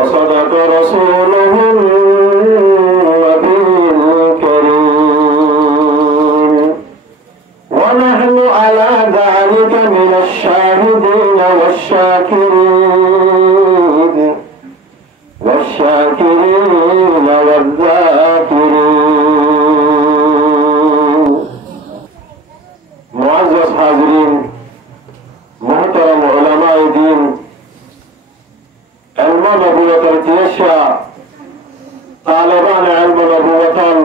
وصدق رسوله তালেবান আলমনবুয়তন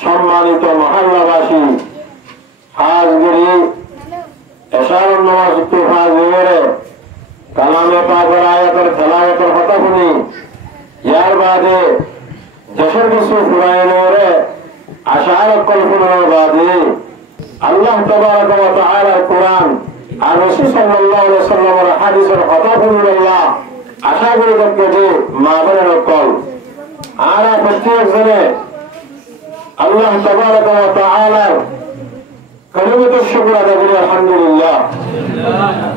সম্মানিত মহল্লাবাসী হাজগিরি এশারুন নামাজ তুফাজ হয়ে কালামে পাকের আয়াতের তেলাওয়াতের কথা শুনি ইয়ার বাদে দেশের কিছু ফুরাইনে আশার কল্পনার বাদে আল্লাহ তাবারাক ওয়া তাআলার কোরআন আর রাসূল সাল্লাল্লাহু আলাইহি ওয়াসাল্লামের হাদিসের কথা শুনিল্লাহ আশা করি দেখতে যে মাহফিলের কল আর প্রত্যেক জনে আল্লাহ তাবারাক ওয়া তাআলার কলিমত শুকর আদায় করি আলহামদুলিল্লাহ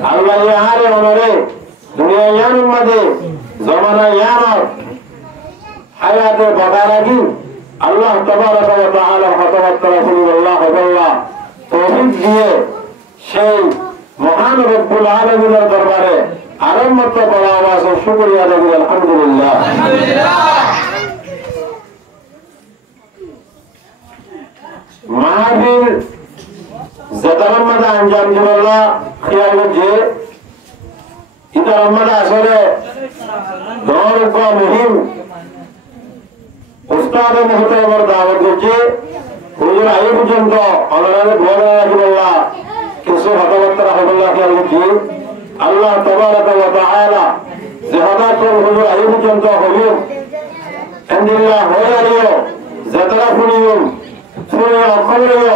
আল্লাহ ইয়ারে ওনরে দুনিয়া ইয়ার মধ্যে জামানা ইয়ার হায়াতে বাঁধা রাখি আল্লাহ তাবারাক ওয়া তাআলার হতবাত রাসূলুল্লাহ সাল্লাল্লাহু তৌফিক দিয়ে সেই মহান রব্বুল আলামিনের দরবারে আরম্ভত করা আওয়াজ শুকরিয়া আদায় করি আলহামদুলিল্লাহ মাহফিল যেটার মধ্যে আঞ্জাম দিল্লাহ খেয়াল যে এটার মধ্যে আসলে দৌড় মুহিম উস্তাদ মুহতারামের দাওয়াত দিচ্ছে হুজুর আই পর্যন্ত অনারে দোয়া রাখিবাল্লাহ কিছু হতবার্তা রাখিবাল্লাহ খেয়াল যে আল্লাহ তাবারাক ওয়া তাআলা যে হদাত হুজুর আই পর্যন্ত হইল আলহামদুলিল্লাহ হইয়ারিও যেটারা শুনিও শুনিও অখরিও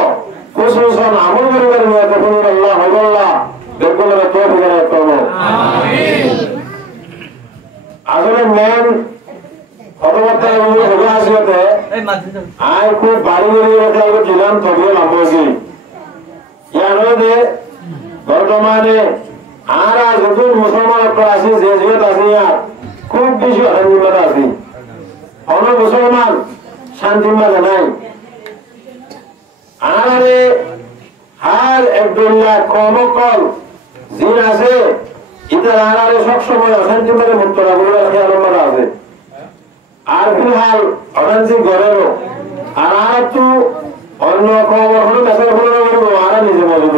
খুশুসান আমল করিবার নিয়ত শুনিল আল্লাহ হইবাল্লাহ বেকুলের তৌফিক আদায় করব আমিন আসলে মেন হতবার্তা হইল আসিতে আই খুব বাড়ি বাড়ি ছিলাম তবে লাম্বি ইয়ারে বর্তমানে আর যত মুসলমান আছে যে জিয়ত আছে ইয়ার খুব বেশি আনন্দ আছে অনেক মুসলমান শান্তি মাঝে নাই আরে হার আব্দুল্লাহ কমকল জিন আছে ইতার আরে সব সময় অশান্তি মাঝে মুক্ত রাখবে খেয়াল মারা আছে আর ফিলহাল অশান্তি গড়েরও আর আর তো অন্য খবর হলো মেসেজ হলো আর নিজে মজুদ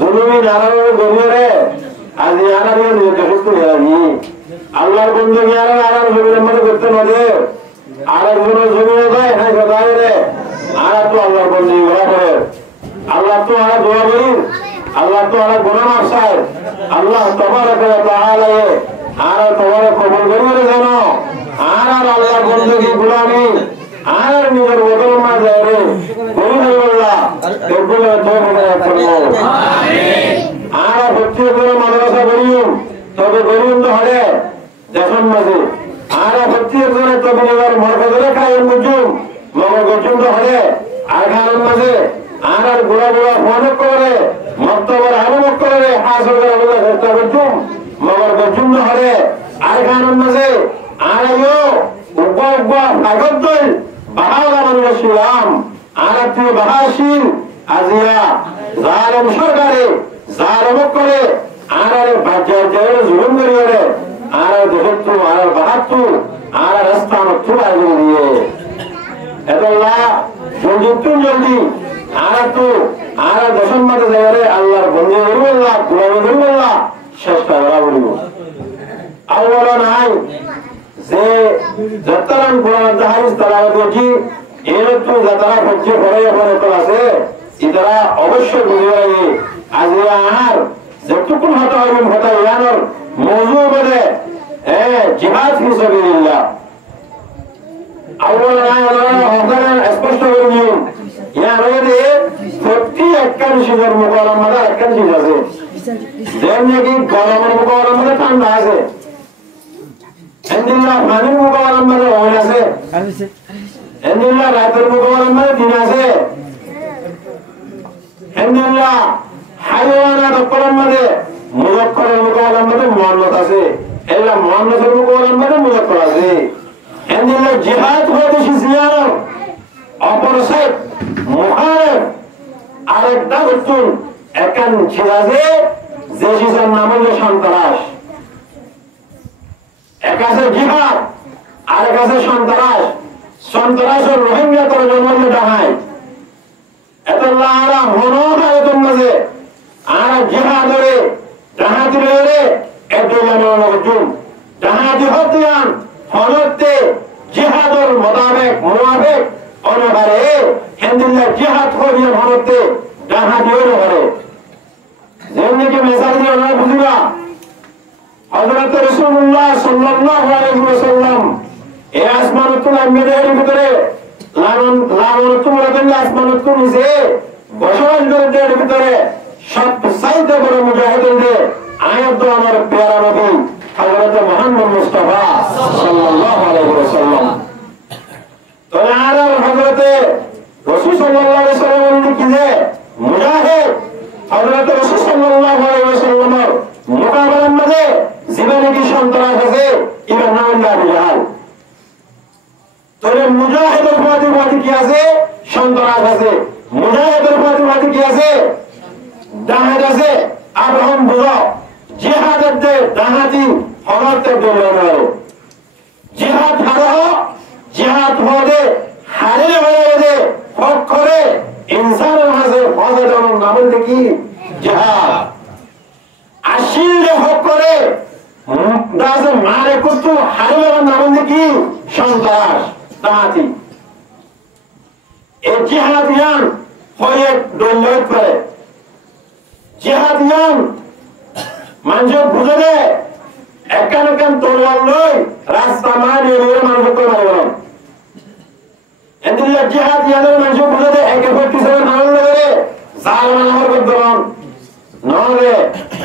জুলুমি নারায়ণ গরিয়রে আজ ইয়ারা দিয়ে নিজে সুস্থ হয়ে আল্লাহর বন্ধু ইয়ারা আর জমিনের মধ্যে করতে নদে আর একজনের জমিনে যায় হ্যাঁ সদায় রে আর তো আল্লাহর বন্ধু ঘোরা করে আল্লাহ তো আর দোয়া করি আল্লাহ তো আর গুনাহ মাফ চায় আল্লাহ তাবারাক ওয়া তাআলা আর তোমার কবুল করিবে জানো আর আল্লাহর বন্ধুকে গোলামি আর নিজের বদল না যায় রে বলি নাই আল্লাহ দেখবলে তওবা করব আমিন আর প্রত্যেক মাদ্রাসা করিও তবে করিও তো হরে যখন মাঝে আর প্রত্যেক জনে তবে এবার মরকজরে কায়েম মুজুম মগর গজুম তো হরে আর খান মাঝে আর গোলা গোলা ফোন করে মক্তবর আরব করে হাসল করে চেষ্টা করছুম মগর গজুম তো হরে আর খান মাঝে আর আইও উবা উবা কাগজ দই বাহাওলা মানুষ ছিলাম আর তুই বাহাসিন আজিয়া জালেম সরকারে জালেম করে আর বাজার যায় জুলুম করিয়ে আর দেখতো আর বাহাতু আর রাস্তা মতো আইলে দিয়ে এতলা জলদি আর তো আর দশম মাঝে যায় আল্লাহর বন্ধু আল্লাহ গোলামি আল্লাহ চেষ্টা করা বলিব আল্লাহ নাই যে যতরান কোরআন হাদিস তেলাওয়াত করছি এর তো যারা হচ্ছে পরে তো আছে এরা অবশ্যই বুঝে লাগে আজ আর যতটুকু হতে হবে হতে ইয়ানোর মওজু বলে জিহাদ ফি সাবিলিল্লাহ আল্লাহ নাই আল্লাহ হদান স্পষ্ট করে দিন ইয়ারে প্রতি একখান শিজার মুকাররম মধ্যে একখান শিজ আছে যেমনি কি গরমের মুকাররম মধ্যে ঠান্ডা আছে আলহামদুলিল্লাহ পানির মুকাররম মধ্যে ওই আছে আলহামদুলিল্লাহ রাতের মুকাররম মধ্যে দিন আছে আলহামদুলিল্লাহ হাইওয়ানাত মুকাররম মধ্যে মুজাক্কারের মুকাররম মধ্যে মুআন্নাস আছে এলা মুআন্নাসের মুকাররম মধ্যে মুজাক্কার আছে আলহামদুলিল্লাহ জিহাদ হয়েছে জিয়ার অপরসাইড মুহারব আরেকটা উত্তর একান ছিলাজে যে শিজার নাম হলো সন্ত্রাস এক আছে জিহাদ আর এক আছে সন্ত্রাস সন্ত্রাসের রোহিঙ্গা তোর জন্ম দেখায় এত আল্লাহ মনো হয় তোর মাঝে আর জিহাদরে ডাহাতি রয়ে একটু জন্ম জুম ডাহাতি হতিয়ান হনতে জিহাদ মোতাবেক মুআফিক অনুসারে হিন্দুল্লাহ জিহাদ করিয়া ভারতে জাহাদিও করে যেমনি মেসাজ দিয়ে ওনারা বুঝিবা হযরত রাসূলুল্লাহ সাল্লাল্লাহু আলাইহি ওয়াসাল্লাম এই আসমানুল আম্বিয়ার ভিতরে লালনতুল আসমানুল নিচে বসবাস করে এর ভিতরে সবচাইতে বড় মুজাহিদদের আয়াত তো আমার প্যারা নবী হযরত মুহাম্মদ মুস্তাফা সাল্লাল্লাহু আলাইহি ওয়াসাল্লাম তো আর হযরত রাসূল সাল্লাল্লাহু আলাইহি ওয়াসাল্লাম কি যে মুজাহিদ হযরত রাসূল সাল্লাল্লাহু আলাইহি ওয়াসাল্লামের মোকাবেলার মধ্যে জীবনে কি সন্ত্রাস আছে ইমান নাউল্লাহ বিহাল তোরে মুজাহিদের প্রতিবাদী কি আছে সন্ত্রাস আছে মুজাহিদের প্রতিবাদী কি আছে ডাহাত আছে আব্রাহাম বুঝো জিহাদের যে ডাহাতি হরতে দৌড়ানো জিহাদ হারো জিহাদ হলে হারিয়ে হয়ে যে হক করে ইনসানের মাঝে ফজরের নাম দেখি জিহাদ আশিলে হক করে দাসে মারে কুতু হারিয়ে নাম দেখি সন্ত্রাস ডাহাতি এই জিহাদিয়ান হয়ে দৌড়াতে পারে জিহাদিয়ান মানুষ বুঝে দে একান একান তলোয়ার লই রাস্তা মারি মানুষকে মারিব এদিকে জিহাদিয়ানের মানুষ বুঝে দে একে পর পিছনে নাম লাগে জাল মানার করতাম নহলে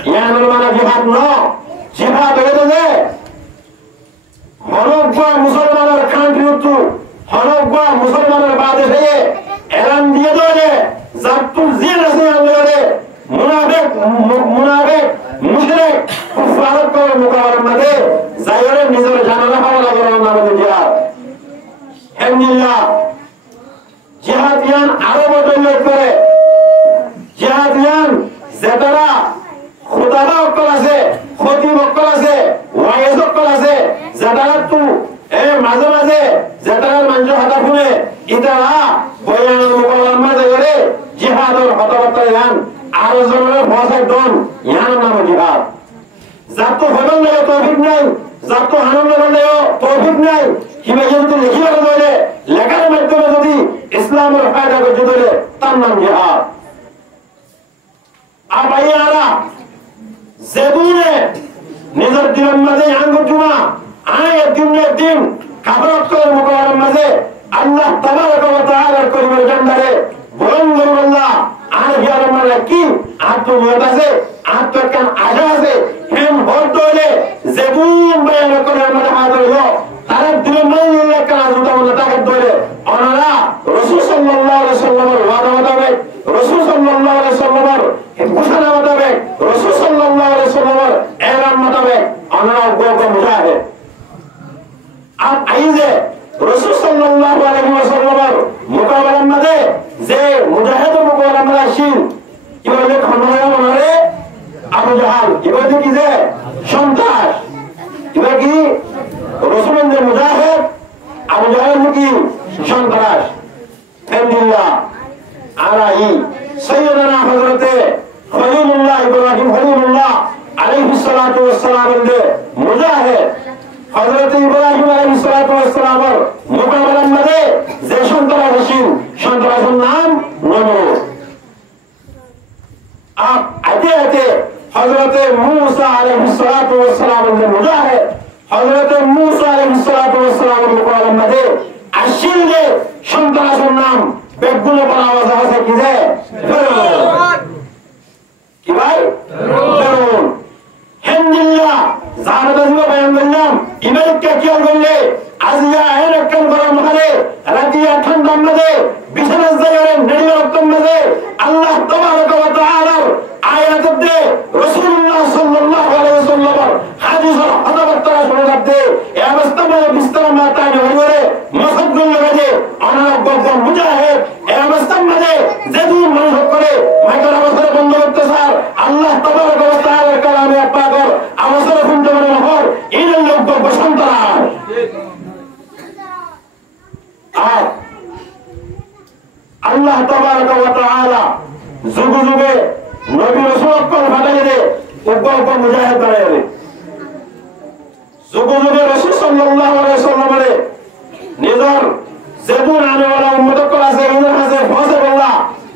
ইয়ানের মানে জিহাদ ন জিহাদ হয়ে দে হরগা মুসলমানের কান্ট্রি উত্তু হরগা মুসলমানের বাদে হয়ে এলান দিয়ে দেয় জাতু জিন আছে আল্লাহরে মুনাফিক মুশরিক কুফার কর মুকাবার মধ্যে যায়রে নিজের জানালা হাওলা করার নামে জিহাদ আলহামদুলিল্লাহ জিহাদিয়ান আরো বদল করে জিহাদিয়ান যেতারা খুদাবা অকল আছে খতিব অকল আছে ওয়াইজ অকল আছে যেতারা তু মাঝে মাঝে যেতারা মানুষ হাতা ফুলে ইতারা বয়ানের মুকাবার মধ্যে করে জিহাদের হতাহত ইয়ান আর জনের ভাষা দন ইয়ান নাম জিহাদ যাতো হবেন না তৌফিক নাই যাতো আনন্দ করলে তৌফিক নাই কিবা যদি লিখিবার বলে লেখার মাধ্যমে যদি ইসলামের ফায়দা করতে দিলে তার নাম জিহাদ আর ভাইয়ারা যেগুনে নিজের দিনের মাঝে আঙ্গুর জুমা আয় দিন কাফরত করে মোকাবেলার মাঝে আল্লাহ তাবারক ওয়া তাআলার করিমের জান্নাতে বরং আল্লাহ আর গিয়ার মানে কি আত্মনিয়ত আছে আত্মকান আশা আছে হেম ভোট দলে যেগুন বয়ান করে আমরা হাজার হলো তারা দিনের মাঝে লেখা জুতা মনে তাকে দলে ওনারা রাসূল সাল্লাল্লাহু আলাইহি ওয়াসাল্লামের ওয়াদা মোতাবেক রাসূল সাল্লাল্লাহু আলাইহি ওয়াসাল্লামের ঘোষণা মোতাবেক রাসূল সাল্লাল্লাহু আলাইহি ওয়াসাল্লামের এলান মোতাবেক ওনারা গোগ মুজাহিদ আর আইজে রাসূল সাল্লাল্লাহু আলাইহি ওয়াসাল্লামের মোকাবেলার মধ্যে যে মুজাহিদের মোকাবেলার মধ্যে আসেন ইবাদত খনয় মনে আবু জাহাল ইবাদত কি যে সন্ত্রাস ইবা কি রাসূলের যে মুজাহিদ আবু জাহাল কি সন্ত্রাস আলহামদুলিল্লাহ আরাই সাইয়্যিদানা হযরতে খলিলুল্লাহ ইব্রাহিম খলিলুল্লাহ আলাইহিস সালাতু ওয়াস সালামের যে মুজাহিদ হযরত ইব্রাহিম আলাইহিস সালাতু ওয়াস সালামের মোকাবেলার মধ্যে যে সন্ত্রাস আসেন সন্ত্রাসের নাম নমরুদ आप आते आते हजरत मूसा अलैहिस्सलातु वस्सलाम के मुजाहिद हजरत मूसा अलैहिस्सलातु वस्सलाम के मुकाबले में आशिल के সন্ত্রাসের নাম বেগুন पर आवाज আছে কি যে কি ভাই ফেরাউন আলহামদুলিল্লাহ জানাতে দিব বয়ান করলাম ইমেল কে কি বললে আজিয়া এরকম করা মহারে রাতিয়া ঠান্ডা মধ্যে বিছানা জায়গায় নেড়িয়ে রক্তম মধ্যে আল্লাহ তাবারক ওয়া তাআলা আয়াতে রাসূলুল্লাহ সাল্লাল্লাহু আলাইহি ওয়াসাল্লাম হাদিসের হযরত শুনে রাখতে এই অবস্থায় বিস্তার মাতা হয়ে মাসদুল লাগাজে অনার গব্ব মুজাহিদ এই অবস্থার মধ্যে যেদু মানুষ করে মাইকের অবস্থায় বন্ধ করতে স্যার আল্লাহ তাবারক ওয়া তাআলার কালামে পাগল অবসর শুনতে মনে হর এই লোক বসন্তরা আল্লাহ তাবারক ওয়া তাআলা যুগে যুগে নবী রাসূলকে ফাটাই দে উগ্র মুজাহিদ বানায় দে যুগে যুগে রাসূল সাল্লাল্লাহু আলাইহি ওয়াসাল্লামের নিজর যেদুন আনেওয়ালা উম্মত করাছে ইনার হাতে ফসে বললা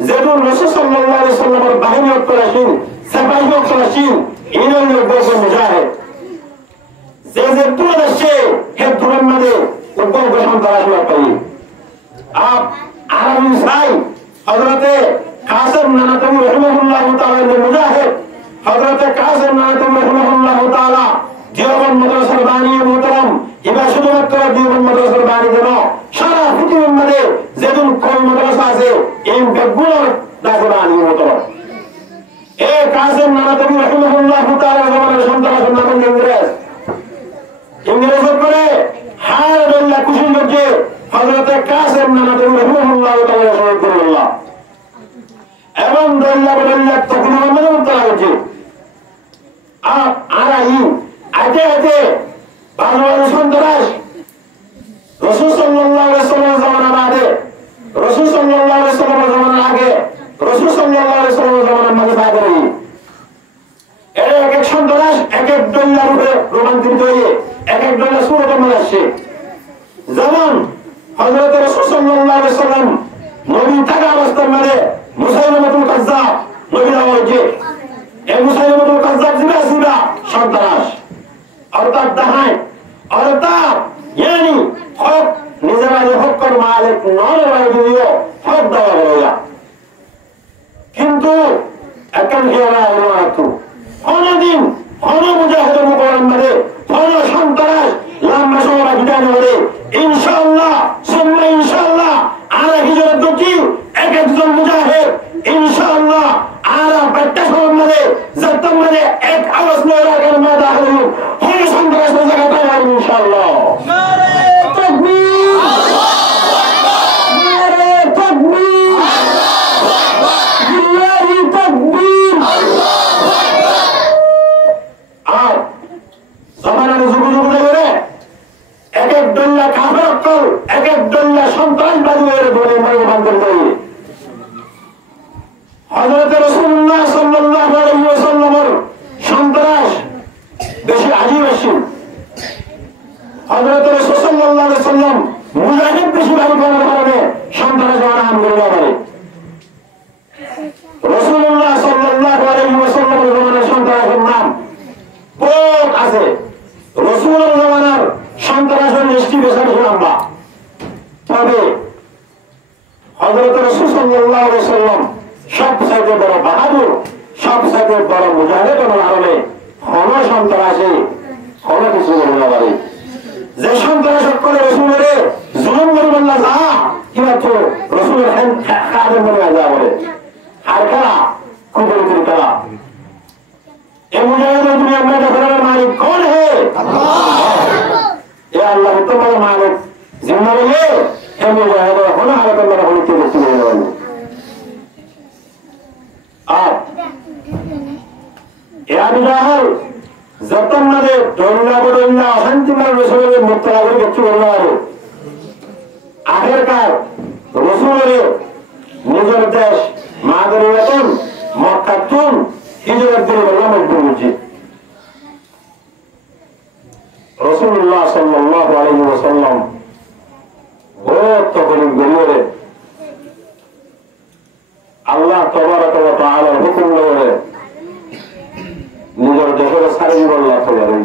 যেদুন রাসূল সাল্লাল্লাহু আলাইহি ওয়াসাল্লামের বাহিনী করাছিন সাহাবাই করাছিন ইনার লোক মুজাহিদ যে তুলে আসছে হে তুলের মধ্যে উপর গঠন করা শুরু করি আপ আরবি সাই হযরতে কাসিম নানাতুবি রাহিমাহুল্লাহু তাআলা এর মুজাহিদ হযরতে কাসিম নানাতুবি রাহিমাহুল্লাহু তাআলা দেওবন্দ মাদ্রাসার বাণী মুহতারাম এবার শুধুমাত্র দেওবন্দ মাদ্রাসার বাণী দেন সারা পৃথিবীর মধ্যে যেদিন কোন মাদ্রাসা আছে এই বেগুলোর বাণী মুহতারাম এই কাসিম নানাতুবি রাহিমাহুল্লাহু তাআলা জমানার সন্তান নাম ইংরেজের করে হার বেল্লা কুশল করছে হযরতে কাসিম নানাতুবি রাহিমাহুল্লাহু তাআলা রাহিমাহুল্লাহ এবং দল্লা বদল্লা তখন আমাদের উত্তরা করছে আর আইতে আইতে বাংলাদেশ সন্ত্রাস রাসূল সাল্লাল্লাহু আলাইহি ওয়াসাল্লামের জামানা বাদে রাসূল সাল্লাল্লাহু আলাইহি ওয়াসাল্লামের জামানা আগে রাসূল সাল্লাল্লাহু আলাইহি ওয়াসাল্লামের জামানার মাঝে বাদে এর এক এক সন্ত্রাস এক এক দল্লা রূপে রূপান্তরিত হয়ে এক এক দল্লা সুরত মনে আসছে যেমন হযরত রাসূল সাল্লাল্লাহু আলাইহি ওয়াসাল্লাম নবী থাকা অবস্থার মধ্যে মুসাইলামাতুল কাজ্জাব নবী দেওয়া হয়েছে এই মুসাইলামাতুল কাজ্জাব জিবা সন্ত্রাস অর্থাৎ দাহাই অর্থাৎ ইয়ানি হক নিজের হকের মালিক নয় দিও হক দেওয়া বলা কিন্তু এখন কি হলো তো অনেকদিন মুজাহিদের মুকাররমে সন্ত্রাস লম্বা সময় বিদায় হবে ইনশাআল্লাহ সুম্মা ইনশাআল্লাহ আর হিজরত দুটি এক একজন মুজাহিদ ইনশাআল্লাহ আর বাচ্চা সমাজে যতম মানে এক আওয়াজ নিয়ে রাখার মাদা হলো হয় সন্ত্রাস জায়গা পাই ইনশাআল্লাহ নারে তাকবীর আল্লাহু আকবার নারে তাকবীর আল্লাহু আকবার জিল্লাহি তাকবীর আল্লাহু আকবার আর সমানের যুগ ধরে এক এক দল্লা কাফের কল এক এক দল্লা সন্ত্রাসবাদী হয়ে বলে রূপান্তর করে হযরত রাসূলুল্লাহ সাল্লাল্লাহু আলাইহি ওয়াসাল্লামের সন্ত্রাস বেশি আদিবাসী হযরত রাসূল সাল্লাল্লাহু আলাইহি ওয়াসাল্লাম মুজাহিদ বেশি ভারী করার কারণে সন্ত্রাস আরম্ভ করে বলে রাসূলুল্লাহ সাল্লাল্লাহু আলাইহি ওয়াসাল্লামের জামানার সন্ত্রাসের নাম বহুত আছে রাসূলের জামানার সন্ত্রাসের লিস্টি বেশি লম্বা তবে হযরত রাসূল সাল্লাল্লাহু আলাইহি ওয়াসাল্লাম সবচেয়ে বড় বাহাদুর সবচেয়ে বড় মুজাহিদ হলেন আরবে কোন সন্ত্রাসী কোন কিছু বলতে পারে যে সন্ত্রাস করে রাসূলের জুলুম করবেন না যা কিবা তো রাসূলের খাদের মনে যা বলে আর খেলা কুবর করে খেলা এই মুজাহিদের দুনিয়া में दफरार मालिक कौन है अल्लाह ये अल्लाह तुम्हारा मालिक जिम्मेदार है हे मुजाहिद होना है तो मेरा होने के लिए আর ইয়াবি জাহাল যতন মানে দল্লা বদল্লা অশান্তি মানে রাসূলের মুত্তালা করে কিছু বললো আর আখেরকার রাসূলের নিজের দেশ মাদারী বতন মক্কাতুন হিজরত করে বললাম মজবুর হয়েছে রাসূলুল্লাহ সাল্লাল্লাহু আলাইহি ওয়াসাল্লাম বহুত তখন গরিবরে আল্লাহ তাবারাক ওয়া তাআলার হুকুম লয়ে নিজের দেশের সারি বল্লা করেন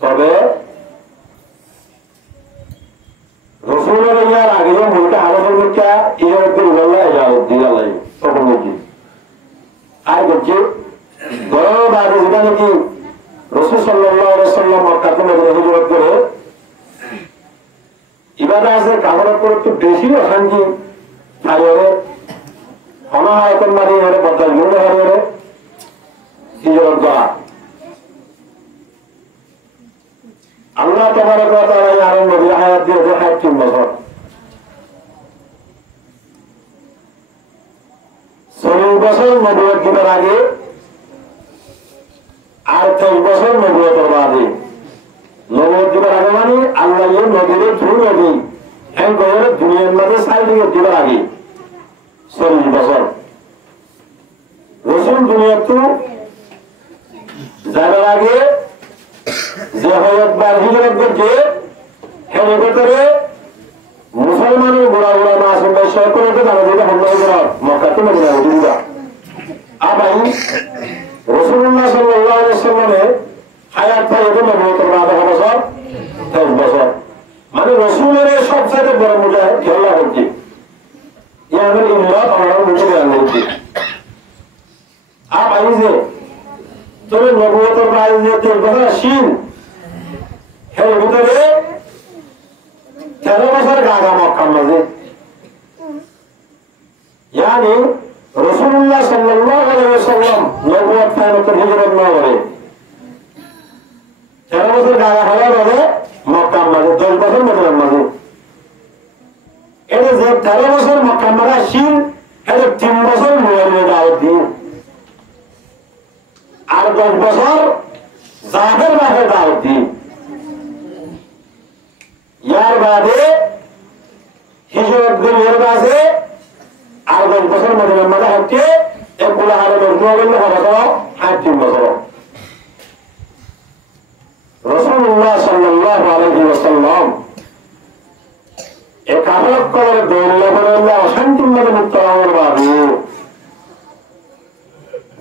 তবে রাসূলের ইয়ার আগে মুলকা হারাতের মুলকা ইজারতের বল্লা ইজারত দিলা লাই তখন কি আর বলছে গরব আগে যেটা নাকি রাসূল সাল্লাল্লাহু আলাইহি ওয়াসাল্লাম মক্কাতে হিজরত করে ইবাদত আছে কামনা করে একটু বেশি অশান্তি আয়োরে অনাহায়তন মারি হরে বদল মনে হরে হিজরত করা আল্লাহ তাবারক ওয়া তাআলা আরো নবী হায়াত দিয়ে 63 বছর 40 বছর নবুয়ত দিবার আগে আর 23 বছর নবুয়তের বাদে নবুয়ত দিবার আগে মানে আল্লাহ এই নবীর ধুর নবী হ্যাঁ করে দুনিয়ার মধ্যে সাইডিয়ে দিবার আগে 40 বছর রাসূল দুনিয়াতে যাবার আগে যে হযরত বার হিজরত করতে তো জানা যেটা বন্ধ হয়ে গেল মক্কা তো মদিনা বুঝিবা আবাই রাসূলুল্লাহ সাল্লাল্লাহু আলাইহি ওয়াসাল্লামের হায়াত পাইতে নবুয়তের বাদ 10 বছর মানে রাসূলের সবচেয়ে বড় মুজাহিদ কি আল্লাহ হচ্ছে ইয়াদের ইল্লাহ আমার মুজাহিদ আল্লাহ হচ্ছে আবাই যে তবে নবুয়তের বাদ যে 3 বছর আসেন এর ভিতরে 13 বছর গাগা মক্কার মাঝে यानी रसूलुल्लाह सल्लल्लाहु अलैहि वसल्लम नबुवत फायनत हिजरत ना करे 13 বছর গাগা হওয়ার পরে মক্কার মাঝে 10 বছর মদিনার মাঝে এটা যে 13 বছর মক্কার মাঝে আসেন এটা 3 বছর মুআমিনের দাওয়াত দিয়ে আর 10 বছর জাহের বাহে দাওয়াত দিয়ে यार बादे हिजरत गुरियर बासे আর 10 বছর মদিনার মাঝে হচ্ছে একগুলা হারে মজমুয়া করলে হবে তো 8 বছর রাসূলুল্লাহ সাল্লাল্লাহু আলাইহি ওয়াসাল্লাম এক আলোক করে দৌড়লে বলে অশান্তি মধ্যে মুক্ত হওয়ার বাদে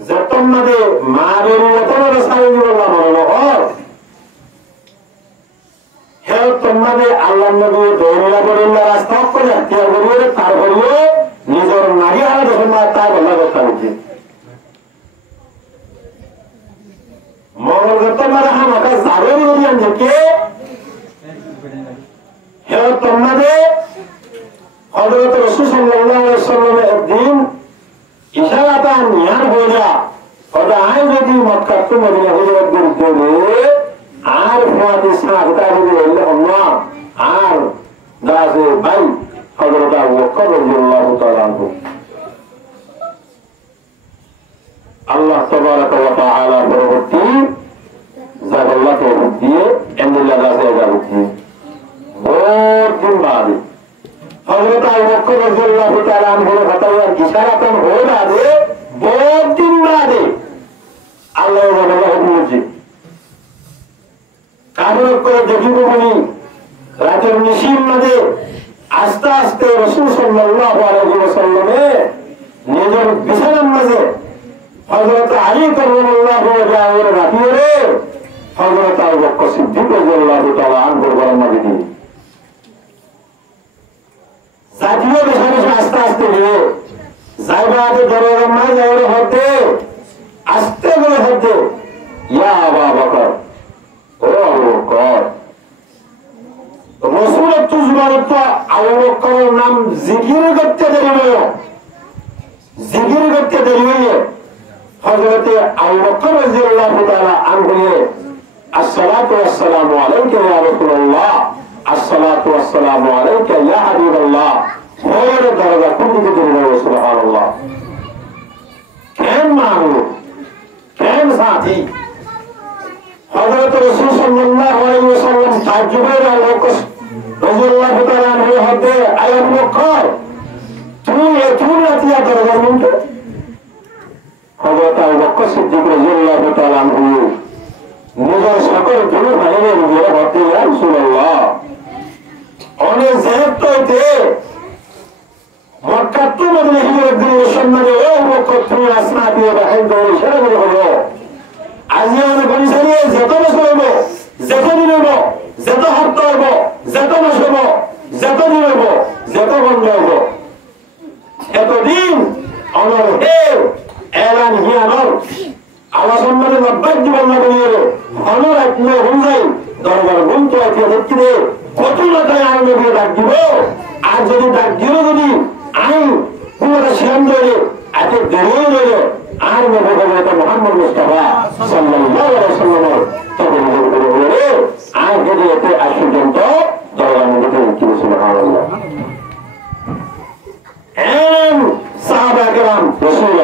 যতন মধ্যে মারের মতন রাস্তায় বললাম মনে হয় হে তোমাদের আল্লাহ নবী দৌড়লা বললা রাস্তা করে এখতিয়ার করিয়ে তারপরেও নিজের নারী আর যখন তাই বলা কথা উচিত মগর তোমার আমাকে যাবে বলিয়ান থেকে হে তোমাদের হযরত রাসূল সাল্লাল্লাহু আলাইহি ওয়াসাল্লামের একদিন ইশারাটা নিয়ার হয়ে যা ওটা আই যদি মক্কা তো মদিনা হিজরত করে আর ফাতি সাহাবা বলে আল্লাহ আর দাসে ভাই হযরত আবু বকর রাদিয়াল্লাহু তাআলা আনহু আল্লাহ তাবারাক ওয়া তাআলা পরবর্তী জাগাল্লাহ তৌফিক দিয়ে এমনিল্লাহ দাসে যাচ্ছে বহুত দিন বাদে হযরত আবু বকর রাদিয়াল্লাহু তাআলা আনহুর হতাওয়ার ইশারাতন হয়ে বাদে বহুত দিন বাদে আল্লাহ জানাল্লাহ হুকুম কামনা করে দেখিব বলি রাতের নিশির মাঝে আস্তে আস্তে রাসূল সাল্লাল্লাহু আলাইহি ওয়াসাল্লামে নিজের বিছানার মাঝে হযরত আলী রাদিয়াল্লাহু তাআলা রাখিয়ে হযরত আবু বকর সিদ্দিক রাদিয়াল্লাহু তাআলা আনহুর বর্ণনা দিলেন জাতীয় বিছানা আস্তে আস্তে নিয়ে যাইবাতে দরজার মাঝে যাওয়ার হতে আস্তে করে হতে ইয়া আবু বকর ও আবু বকর রাসূল তুজবারত আবু বকরের নাম জিকির করতে দেরি নয় জিকির করতে দেরি হয়ে হযরত আবু বকর রাদিয়াল্লাহু তাআলা আনহু আসসালাতু ওয়াসসালামু আলাইকা ইয়া রাসূলুল্লাহ আসসালাতু ওয়াসসালামু আলাইকা ইয়া হাবিবাল্লাহ ওর দরজা খুলে দিলেন সুবহানাল্লাহ কেন মানো কেন সাথী হযরত রাসূল সাল্লাল্লাহু আলাইহি ওয়াসাল্লাম তাজ্জুবের আলোকে রাদিয়াল্লাহু তাআলা আনহু হতে আবু বকর তুই এত রাতিয়া দরজা মুন্তে হযরত আবু বকর সিদ্দিক রাদিয়াল্লাহু তাআলা আনহু নিজের সকল গুণ ভাইরে নিজের হতে ইয়া রাসূলুল্লাহ অনেক যেহেতু হইতে মক্কা তো মদিনা হিজরত দিয়ে সম্মানে ও বকর তুমি আসনা দিয়ে বাহির করে ইশারা করে হলো আজি আমি বলিসারি যত বছর হইব যত দিন হইব যত হপ্তাহ হইব যত মাস হইব যত দিন হইব যত বন্ধ হইব এতদিন অনর হে এলান হিয়ানর আল্লাহ সম্মানে লব্বাইক জীবন না বলিয়ে অনর আত্মীয় হন যাই দরবার বন্ধু আত্মীয় দেখতে কত মাথায় আর নবী ডাক দিব আর যদি ডাক দিল যদি আইন পুরোটা শিয়াম ধরে এত দেরি রইল আর নবী হযরত মুহাম্মদ মুস্তাফা সাল্লাল্লাহু আলাইহি ওয়াসাল্লাম তবে বলে আর যদি এতে পর্যন্ত দরবার মধ্যে কি সুবহানাল্লাহ এম সাহাবা کرام রাসূল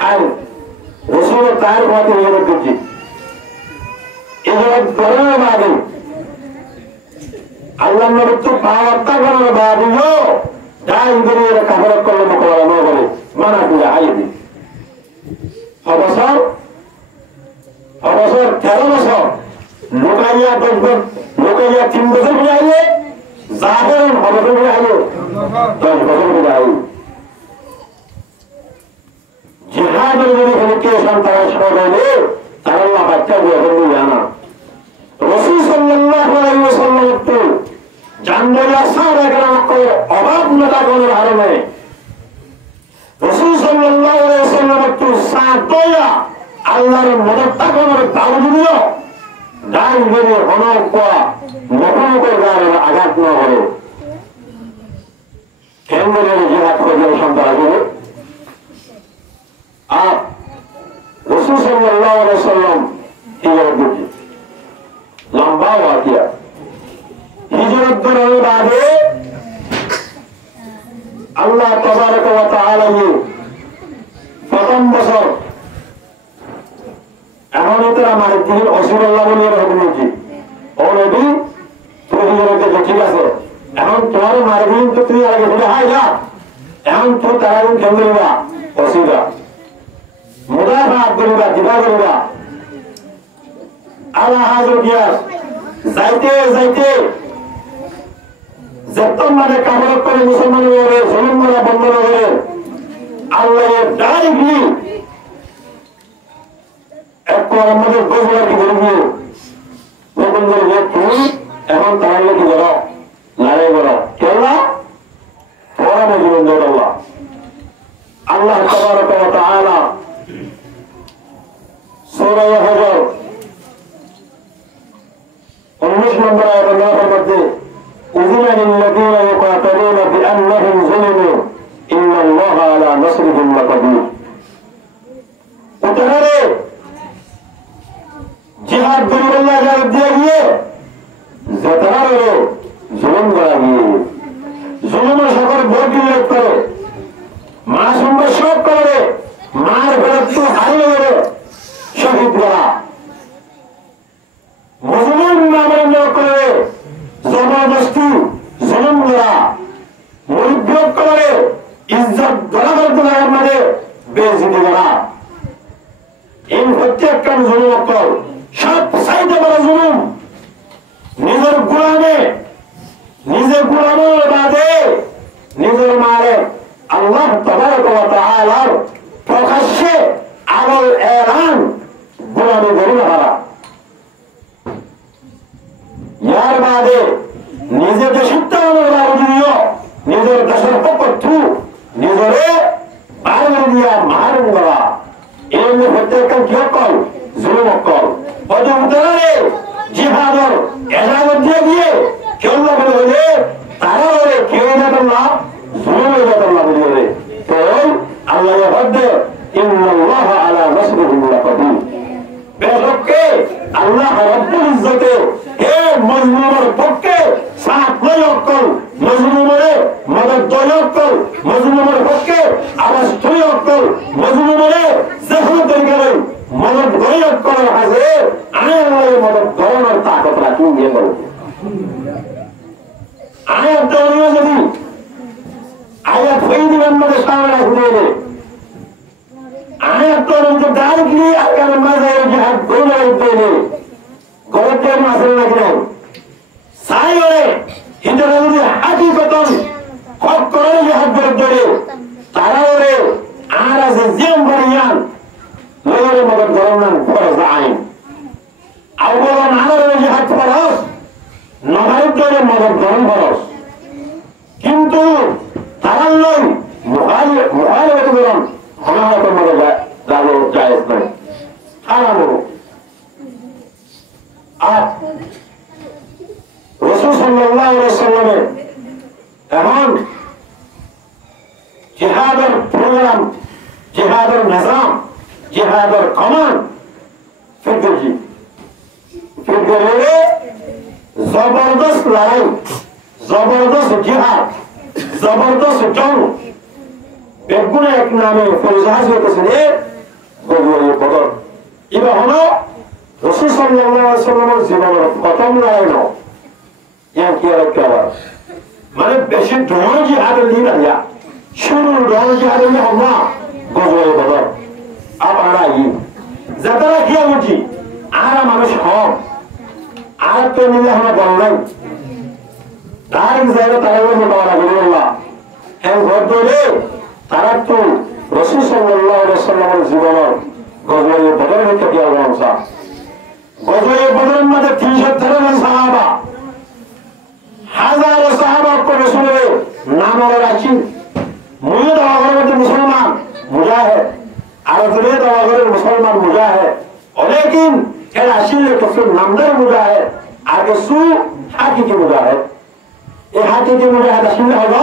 হাই রাসূল তার কথা নিয়ে করছি এবার বড় বাদে আল্লাহ নবী তো পাওয়াটা করার বাদেও দাই গরিয়ে কাফারত করলে মোকাবেলা না করে মানা দিয়ে আইবি অবসর 13 বছর লোকাইয়া 10 বছর লোকাইয়া 3 বছর বুঝাইলে জাহেরন হবে তো আইলো 10 বছর করে আইলো জিহাদের যদি হলকে সন্তান সরলে তার আল্লাহ বাচ্চা বলে জানা রাসূল সাল্লাল্লাহু আলাইহি ওয়াসাল্লাম তো জানলা সারা গ্রাম কো অভাব না করার কারণে রাসূল সাল্লাল্লাহু আলাইহি ওয়াসাল্লাম তো সাতয়া আল্লাহর মদত করার দাওয়াত ডাল গরে হনক পা মুখে গারে আঘাত না হয় কেমনে জিহাদ করে সন্তান হবে আর রাসূল সাল্লাল্লাহু আলাইহি ওয়াসাল্লাম হিজরত করতে লম্বা ওয়াকিয়া হিজরত করার বাদে আল্লাহ তাবারক ওয়া তাআলা প্রথম বছর এখন তো আমার দিন অসুরাল্লাহ বলে হুকুম হচ্ছে ও নবী তুই হিজরত ঠিক আছে এখন তোমার মারবিন তো তুই আগে বলে হাই যা এখন তো তারা কেমন না অসুরা মুদাফা করিবা দিবা করিবা আল্লাহ হাজর কিয়াস যাইতে যাইতে যত মানে কামড় করে মুসলমানের উপরে জুলুম করা বন্ধ করে আল্লাহ ডাইরেক্টলি এক আমাদের গোজবার কি বলবো নতুন করে তুই এখন তাহলে কি করো লড়াই করো কেল্লা ওরা জীবন দেয় আল্লাহ আল্লাহ তাবারক ওয়া তাআলা সূরা হজর 19 নম্বর আয়াতের মধ্যে أذن للذين يقاتلون بأنهم ظلموا إن الله على نصرهم لقدير উত্তরে জিহাদ করিবাল্লাহ যারা দিয়ে গিয়ে যাতারে জুলুম করা গিয়ে জুলুমের সকল ভোট বিনিয়োগ করে মাসুম সব করে মার বেরত্ব হারিয়ে করে শহীদ করা মুসলিম নামের নিয়োগ করে জবরদস্তি জুলুম করা মরিভোগ করে ইজ্জত গলাগল করার মাঝে বেইজ্জতি করা এই প্রত্যেকটা জুলুম অকল সব চাইতে বড় জুলুম নিজের গোলামের বাদে নিজের মারে আল্লাহ তাবারক ওয়া তাআলার প্রকাশ্যে আলোর এলান গোলামি করি না হারা ইয়ার বাদে নিজের দেশের দিও নিজের দেশের পক্ষে নিজেরে বাইরে দিয়া মারুন করা এই প্রত্যেকটা কি অকল জুলুম অকল হয়তো উদাহরণে জিহাদর এজাজত দিয়ে গিয়ে কেউ না বলে তারা বলে কেউ যাবেন না জুলুম যাবেন না বলে তো আল্লাহ হদ্দে ইন্নাল্লাহ আলা নাসরিহিম লাকাদির বেশকে আল্লাহ রব্বুল ইজ্জতে হে মজলুমের পক্ষে সাথ নয় অকল মজলুমের মদত দয় অকল মজলুমের পক্ষে আওয়াজ তুই অকল মজলুমের যেখানে তরিকারে মদত দয় অকল আছে আমি আল্লাহ মদত দয়ানোর তাকত রাখি নিয়ে বলব আয়াত দলীয় যদি আয়াত হয়ে দিবেন মধ্যে সামনে রাখবে আয়াত তো ডাইরেক্টলি আকার মাঝে জিহাদ করে দিতে গলতে মাসে লাগলো সাইরে হিন্দুরা যদি হাকিকতন হক করে জিহাদ করে ধরে তারা ওরে আর আছে জিম বরিয়ান লয়ের মদত গরমান ফরজ আইন আউবল নারে জিহাদ ফরজ নহাইত করে মদত গরম ফরজ কিন্তু তারা লই মুহালিফত করন হনাহত মদত যাবো জায়েজ নাই হারাম আর রাসূল সাল্লাল্লাহু আলাইহি ওয়াসাল্লামের এখন জিহাদের প্রোগ্রাম জিহাদের নিজাম জিহাদের কমান্ড ফিরগি জবরদস্ত লড়াই জবরদস্ত জিহাদ জবরদস্ত জং বেগুন এক নামে ফৌজাজ হতেছেন বদর এবার হলো রাসূল সাল্লাল্লাহু আলাইহি ওয়াসাল্লামের জীবনের প্রথম লড়াই না ইয়া কি আবার মানে বেশি ডর জিহাদের দিন আয়া শুরু ডর জিহাদের দিন হলো গজওয়ে বদর আপনারা যারা কি উঠি আর মানুষ কম আর তো মিলে আমরা বললাম তার জায়গা তারা মোকাবেলা করি আল্লাহ এর ঘর ধরে তারা তো রাসূল সাল্লাল্লাহু আলাইহি ওয়াসাল্লামের জীবনের গজওয়ে বদর হতে গিয়া গনসা গজওয়ে বদরের মধ্যে 313 জন সাহাবা হাজার সাহাবা को রাসূলের নাম রাখি মুয়ে দাওয়ার মধ্যে মুসলমান মুজাহিদ আর ধরে দাওয়ার মুসলমান মুজাহিদ लेकिन এর আসলে কিছু নামদার মুজাহিদ আর কিছু হাকিকি মুজাহিদ এই হাকিকি মুজাহিদ আসলে হলো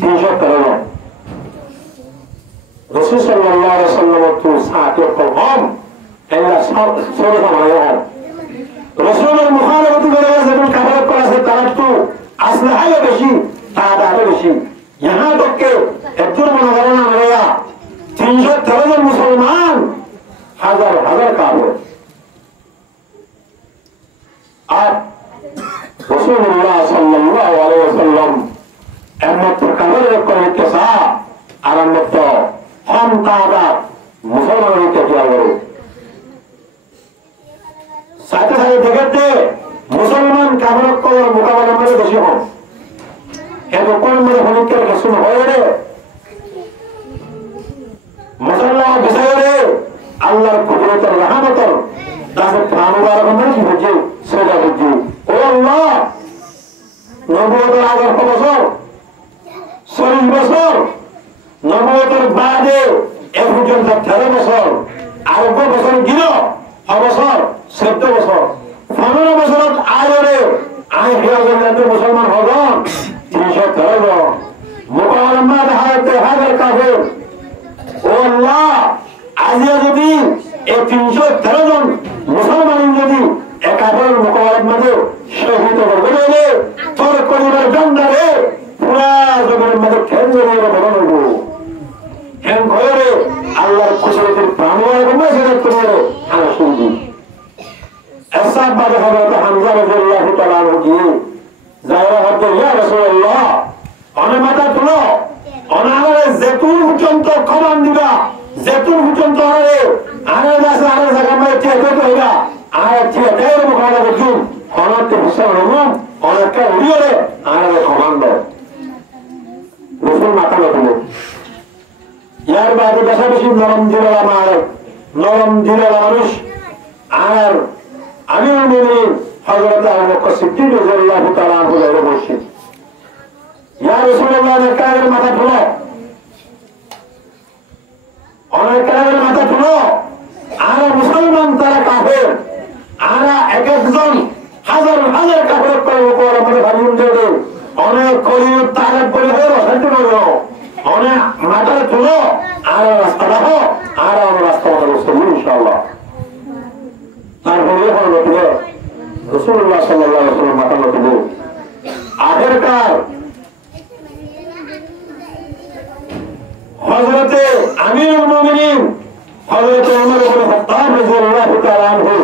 313 জন রাসূল সাল্লাল্লাহু আলাইহি ওয়াসাল্লাম তো সাথে কম এলা সরে যাওয়া রাসূলের মুখালাফাত করে যখন কাফারত করেছে তারা তো আসলহায় বেশি তাআদালে বেশি यहाँ तक के একজন মনোবরণ আমরা 313 জন মুসলমান হাজার হাজার কাফের আর রাসূলুল্লাহ সাল্লাল্লাহু আলাইহি ওয়াসাল্লাম একমাত্র কাফেরের কয়েকটা সাহা আর একমাত্র কম তাআদাত মুসলমানকে কি করে সাথে সাথে দেখতে মুসলমান কাফের করার মোকাবেলা করে বেশি হয় এত কোন মনে হলিকের কিছু হয় রে মুসলমান বিষয়ে আল্লাহর কুদরতের রহমতের দাসে প্রাণবার বন্ধন কি হচ্ছে সেটা হচ্ছে ও আল্লাহ নবুয়তের আগের বছর 40 বছর নবুয়তের বাদে এ পর্যন্ত 13 বছর আর বছর গিল অবসর 14 বছর 15 বছর আয়রে আয় হিয়াজের মুসলমান হগন 313 জন মোকাবেলা হাতে হাজার কাফের ও আল্লাহ আজ যদি এই 313 জন মুসলমান যদি একাধারে মোকাবেলার মধ্যে শহীদ হবে তোর কলিবার জন্ডারে পুরা জমির মধ্যে খেল দিয়ে বড় হইব হেন ঘরে আল্লাহর কুশলতির প্রাণবায় বন্ধ সেটা করে আনা শুনবি এসব বাদে হযরত হামজা রাদিয়াল্লাহু তাআলা গিয়ে যারা হতে ইয়া রাসূলুল্লাহ অনে মাথা তুলো অনারে জেতুন পর্যন্ত কমান দিবা জেতুন পর্যন্ত আরে আরে দাসে আরে জায়গা মে চেয়ে হইবা আরে চেয়ে দের মুখালা করছু অনতে হুসাইন রুম অনেকটা উড়িয়ে আরে কমান্ড রাসূল মাথা তুলো ইয়ার বাদে বেশি বেশি নরম দিলা মারে নরম দিলা মানুষ আর আমিরুল মুমিনিন হযরত আবু বকর সিদ্দিক রাদিয়াল্লাহু তাআলা আনহু এর বসে ইয়া রাসূলুল্লাহ কায়ের মাথা তুলো অনেক কায়ের মাথা তুলো আর মুসলমান তারা কাফের আর এক একজন হাজার হাজার কাফের করে উপর আমাদের ভাবিন দেবে অনেক কলির তারাত বলে হয়ে রসাইতে পারো অনেক মাথা তুলো আর রাস্তা দেখো আর আমরা রাস্তা মতো বসতে ইনশাআল্লাহ তারপরে হলো রাসূলুল্লাহ সাল্লাল্লাহু আলাইহি ওয়াসাল্লাম মাথা তুলো আগেরকার হযরতে আমিরুল মুমিনিন হযরত ওমর ইবনে খাত্তাব রাদিয়াল্লাহু তাআলা আনহু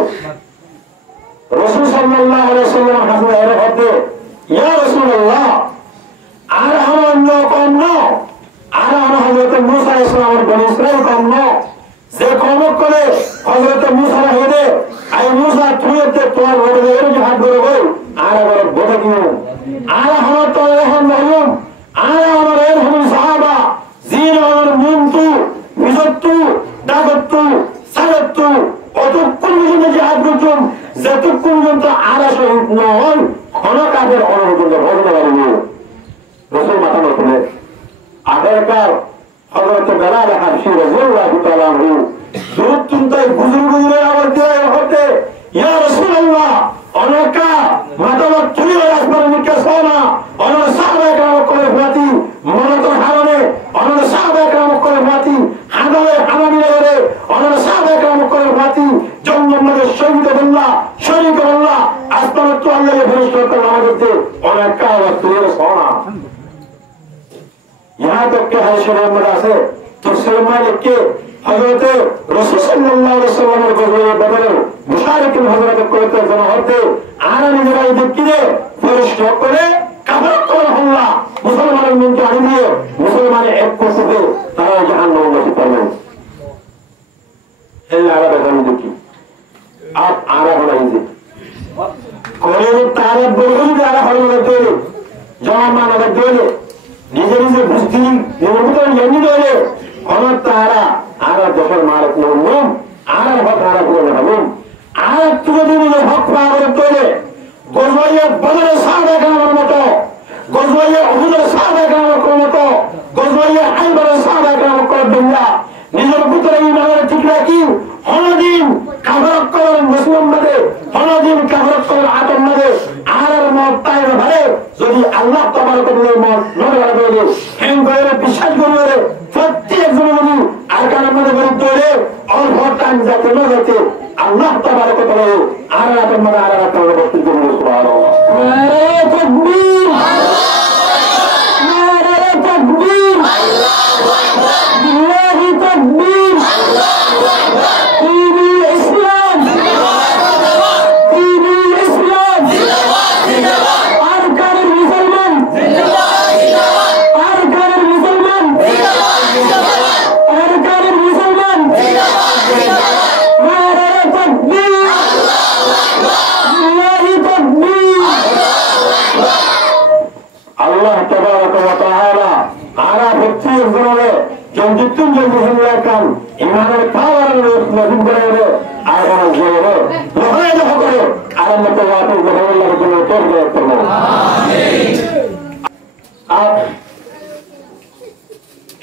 রাসূল সাল্লাল্লাহু আলাইহি ওয়াসাল্লাম হাসনা এর হতে ইয়া রাসূলুল্লাহ আর অন্য কোন আর হযরত মুসা আলাইহিস সালামের বনি ইসরাইল কোন যে কম করে হযরত মুসা হইলে আই মুসা তুইতে তোর ওরে এর হাত ধরে বল আর বড় বড় দিও আর আমার তো এখন বলুন আর আমার এর হল সাহাবা জিনার মুনতু বিজতু দাগতু সালাতু অতক্ষণ পর্যন্ত জিহাদ করছেন যতক্ষণ পর্যন্ত আর শহীদ নন খনকাদের অনুরোধ হবে না রাসূল মাথা তুলে আগেরকার হযরত বেলাল হাবশী রাদিয়াল্লাহু তাআলা আনহু দুরুত্তুনতায় বুজুর্গদের আওয়াজ দিয়ে হতে ইয়া রাসূলুল্লাহ অনেকা মাথা তুলে আসবার মুখে সোনা অনেক সাহাবায়ে কেরাম করে ফাতি মনত হারনে অনেক সাহাবায়ে কেরাম করে ফাতি হাদালে হামানি লাগে অনেক সাহাবায়ে কেরাম করে ফাতি জন্মে শহীদ আল্লাহ শরীক আল্লাহ আসমান তো আল্লাহর ফেরেশতা করে আমাদেরকে অনেক আওয়াজ তুলে সোনা यहाँ तक के है शरीर से तो सलमान के हजरत रसूल सल्लल्लाहु अलैहि वसल्लम को ये बदल मुशारिक हजरत को तो जमा होते आना निजराई दिक्किरे फरिश्ता करे कबर को हल्ला मुसलमान में के आनिए मुसलमान एक को से तारा जहन्नम में चिपने है आला बदल दिक्कि आप आरा बनाइए कोई तारा बोल आरा हल्ला दे নির্মিত এমনি ধরে আমার তারা আর দেশের মালিক নিয়ম আর হক আর করে ভাবুন আর তুলে দিন হক পাওয়ার তৈরি গজবাইয়ের বদলে সাদা গ্রামের মতো গজবাইয়ের অহুদের সাদা গ্রামের মতো গজবাইয়ের আইবারের সাদা গ্রাম করবেন না নিজের ভিতরে ইমানের ঠিক রাখি হনদিন কাভারক করেন মুসলিম মাঝে হনদিন কাভারক করেন আতম মাঝে আর মত তাই ভাই যদি আল্লাহ তোমার করলে মত নড়াড়া করে হেন করে বিশ্বাস করে প্রত্যেক জনগণ আর কারণ মধ্যে বিরুদ্ধে হলে অল্প টাইম যাতে না যাতে আল্লাহ তোমার করে আর আতম মানে আর আতম বস্তু জন্য সুবহানাল্লাহ নারে তাকবীর নারে তাকবীর আল্লাহু আকবার বিল্লাহি তাকবীর আল্লাহু আকবার দীনুল ইসলাম জিন্দাবাদ দীনুল ইসলাম জিন্দাবাদ জিন্দাবাদ আরকানুল মুসলমান জিন্দাবাদ জিন্দাবাদ আরকানুল মুসলমান জিন্দাবাদ জিন্দাবাদ আরকানুল মুসলমান জিন্দাবাদ জিন্দাবাদ নারে তাকবীর আল্লাহু আকবার বিল্লাহি তাকবীর আল্লাহু আকবার আল্লাহ তাবারাক ওয়া তাআলা আরা প্রত্যেক জনরে জন্তুন জন্তুল্লাহ কাম ইমানের পাওয়ার নতুন করে আর জোরে লহায় লহ করে আর মতো ওয়াতে আল্লাহর জন্য তওবা করব আমিন আপ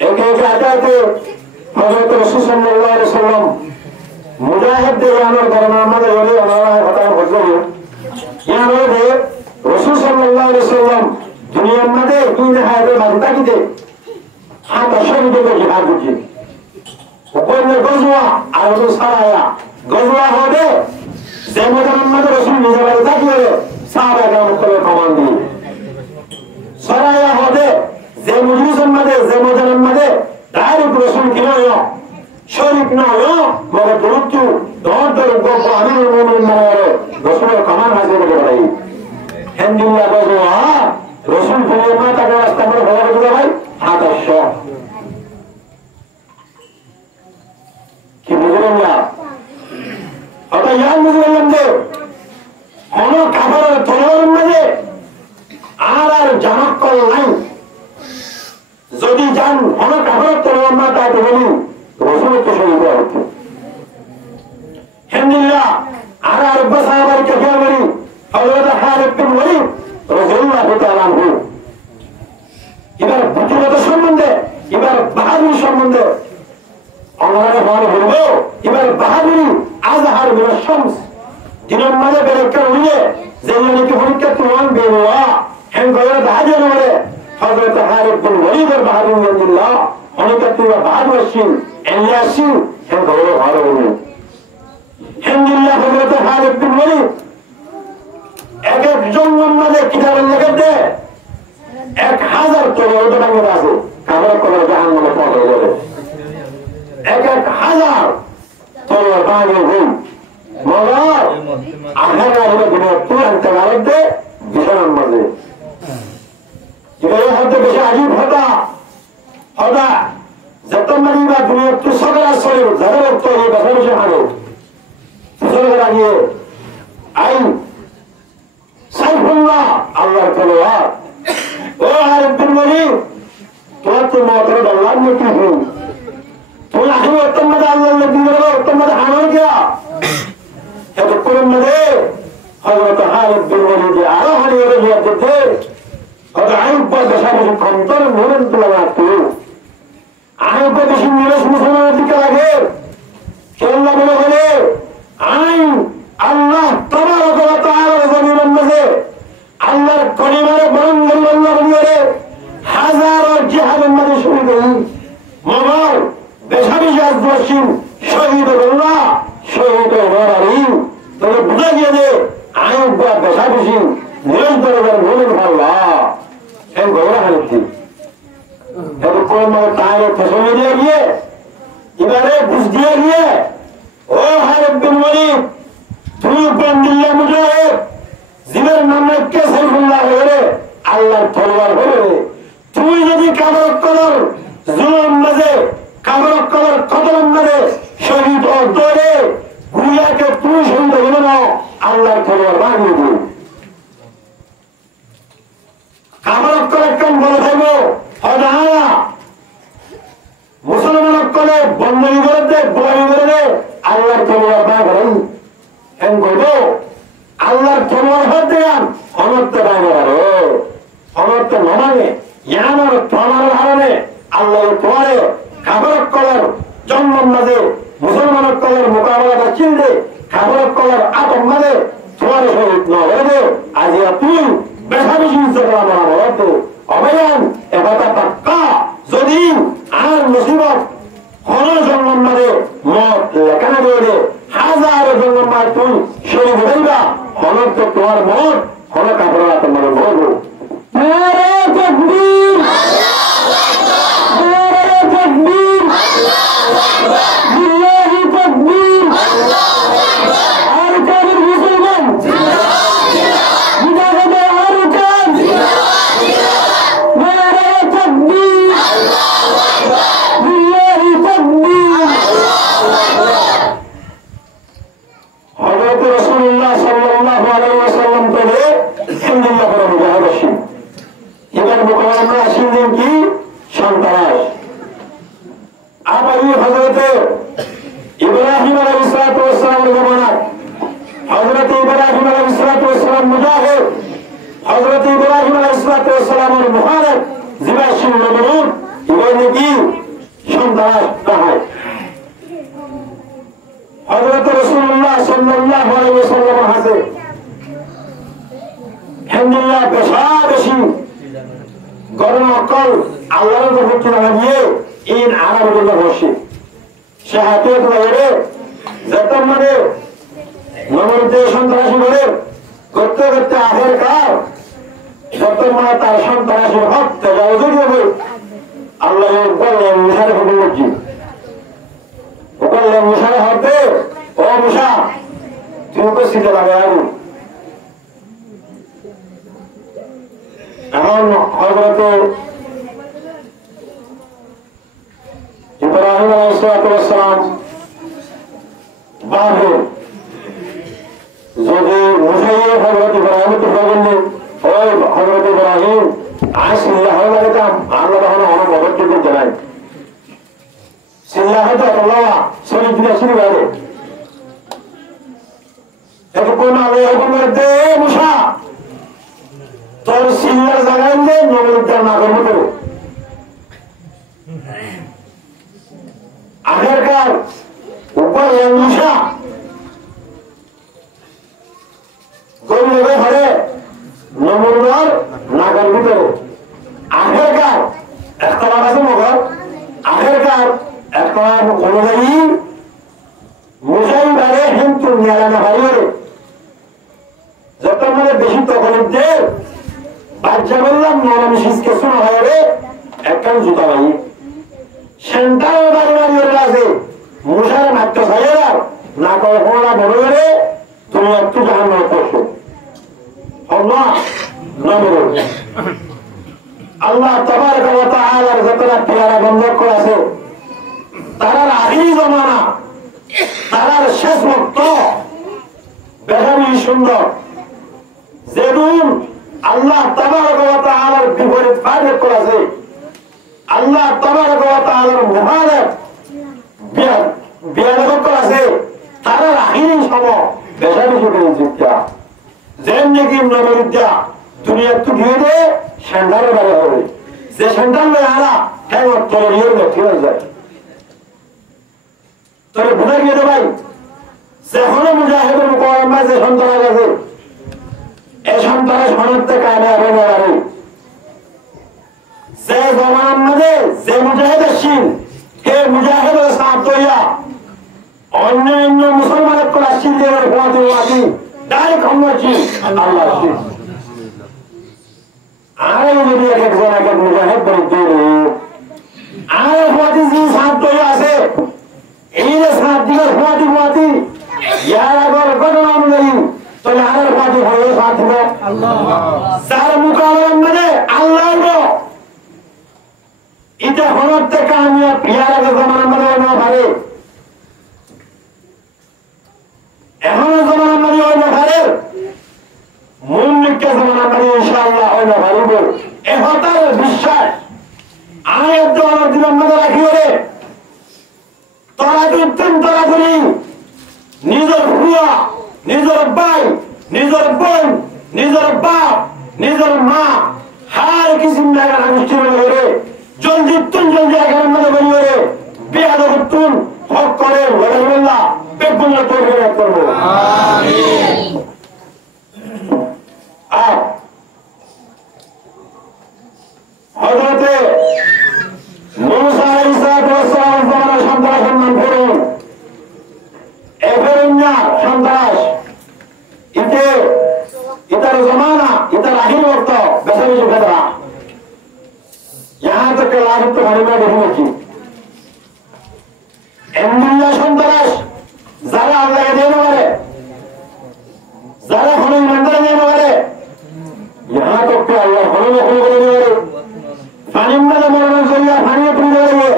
একে একে আয়াতে হযরত রাসূল সাল্লাল্লাহু আলাইহি ওয়াসাল্লাম মুজাহিদদের আমার গরমার মধ্যে হলে আল্লাহ কথা বলছে ইয়ারে রাসূল সাল্লাল্লাহু আলাইহি ওয়াসাল্লাম দুনিয়ার মধ্যে দুই হাজার বান্দা কিতে হাত শহীদের জিহাদ করছে ওখানে গজওয়া আর ওই সারায়া গজওয়া হবে যে ময়দানের মধ্যে রাসূল নিজে বাড়ি থাকিয়ে সাহাবা গ্রাম করে কমান দিয়ে সারায়া হবে যে মজলিসের মধ্যে যে ময়দানের মধ্যে ডাইরেক্ট রাসূল কি নয় শরীফ নয় মগে দরুদ দর দর গপ আমিরুল মুমিনিন মানে রাসূলের কমান হাজির করে ভাই হেনদিল্লাহ গজওয়া রাসূল ফিরে মাতা রাস্তা করে ভালো করে ভাই হাত শহ কি বুঝলেন না অর্থাৎ ইয়ান বুঝলেন যে কোন খাবারের তলোয়ার মাঝে আর জামাক কল নাই যদি যান কোন খাবারের তলোয়ার না তাই বলি রসুলের তো শহীদ হচ্ছে হেমদুল্লাহ আর সাহাবার কে বলি হযরত খালিদ বিন ওয়ালিদ রাদিয়াল্লাহু তাআলা আনহু এবার বুদ্ধিমত্তা সম্বন্ধে এবার বাহাদুরি সম্বন্ধে আমরা বলবো এবার বাহাদুরি আজহার মিনাশ শামস দিনের মাঝে বেরেকা উড়িয়ে যেমন কি পরীক্ষা তুমান বেরোয়া হেন করে বাহাদুর বলে হযরত খালিদ বিন ওয়ালিদের বাহাদুর আল্লাহ অনেক তুই বাহাদুর সিং এলিয়া সিং হেন করে ভালো বলে হেনদুল্লাহ হযরত খালিদ বিন ওয়ালিদ এক এক জঙ্গল মাঝে কিতাবের লেখা দেয় 1000 তলোয়ার ভাঙে আছে কাবার করে জাহান্নামে পড়ে যাবে 1000 তলোয়ার ভাঙে হই মগার আখানা হলো দুনিয়া পুরান কাবারতে বিশাল মাঝে এই হতে বেশি আজীব হতা যত মারিবা দুনিয়া তো সকল আসলে যারা তো এই কথা বেশি হারো সকল লাগিয়ে আইন সাইফুল্লাহ আল্লাহর তলোয়ার ও খালিদ বিন ওয়ালিদ তোমার তো মতলব আল্লাহ ने की है तुम आखिर उत्तम में अल्लाह ने दी है उत्तम में हामर किया है तो कुरान में हजरत खालिद बिन वलीद आला हनी रे देते और आयब पर दशा में कंतर मोरन तो लगाते आयब पर दशा निरस मुसलमान दिखा लगे कि अल्लाह बोले आइन अल्लाह तबारक व तआला जमीन में আল্লাহর কলিমারে বরঙ্গল আল্লাহ বলিয়ে হাজারো জিহাদের মধ্যে শুরু করি মগর বেশাবিশি আজওয়াসিন শহীদ আল্লাহ শহীদ ওমরারি তবে বুঝা গিয়ে যে আইব বা বেশাবিশি নিরন্তর বলেন আল্লাহ এই গৌরা হানিতি এত কোন তার ফসলে দিয়ে গিয়ে এবারে বুঝ দিয়ে গিয়ে ও খালিদ বিন ওয়ালিদ তুমি বন্দিল্লাহ মুজাহিদ জিবের নামে কে সাইফুল্লাহ হয়ে আল্লাহর তলোয়ার হয়ে তুই যদি কাবরক কদর জুলুম মাঝে কাবরক কদর কদর মাঝে শহীদ অর্ধরে গুলিয়াকে তুই শহীদ হলো না আল্লাহর তলোয়ার ভাঙিয়ে দিই কাবরক করে কেন বলে থাকবো হয়তো বন্ধনী করে দে গোলামি করে দে আল্লাহর তলোয়ার না করেন এন করবো আল্লাহর তলোয়ার হাত দেন অনর্থ বাইরে আরো অনর্থ নমানে ইয়ানোর তোমার ধারণে আল্লাহর তোয়ারে খাবার কলার জন্ম মাঝে মুসলমানের কলার মোকাবেলাটা চিনলে খাবার কলার আতম মাঝে তোমার শহীদ নবে আজিয়া তুই বেশাবেশি হতো অবয়ান এবারটা পাক্কা যদি আর মুসিবত হন জন্ম মাঝে মত লেখানা করে হাজার জন্ম মার তুই শরীর হইবা হনর তো তোমার মত হন কাপড় আতম মানে বলবো চিন্তা করি নিজের ভুয়া, নিজের ভাই, নিজের বোন, নিজের বাপ, নিজের মা হার কিছু জায়গায় আনুষ্ঠান করে জলদি জলদি এখানে মনে করি করে বিয়াদ করতুন হক করে ওয়াল্লাহ বেগুল্লাহ তৌফিক করবো। আমিন। হযরতে মুসা আলাইহিস সালাম জামানার সন্ত্রাস সম্মান করুন এফেরিনা সন্ত্রাস ইতে इधर जमाना इधर आखिर वक्त वैसा भी जुड़ा रहा यहाँ तक के लागत तो हमारे में देखने की एमडीया संतराश ज़रा अल्लाह के देने वाले ज़रा हमें मंदिर देने वाले यहाँ तक के अल्लाह हमें देने वाले पानी में तो मरने से या पानी अपनी जगह है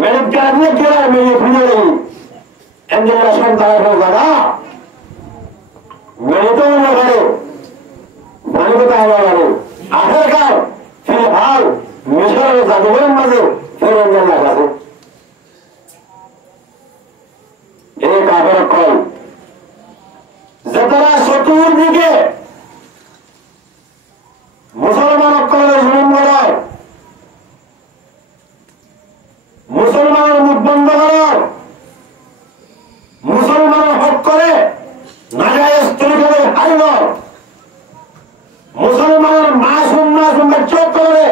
मैंने क्या नहीं किया मैं ये अपनी जगह एमडीया संतराश हो ज़रा मैंने तो ना करे मैंने बताया ना करे आखिरकार फिलहाल मिशर में जादूगर मजे फिर अंदर लगा दे एक आखिर कॉल जतरा सतूर दिखे मुसलमान कॉल जुर्म करो मुसलमान मुद्दंड करो मुसलमान हक करे नाजायज तरीके से हारिल मुसलमान मासूम बच्चों करे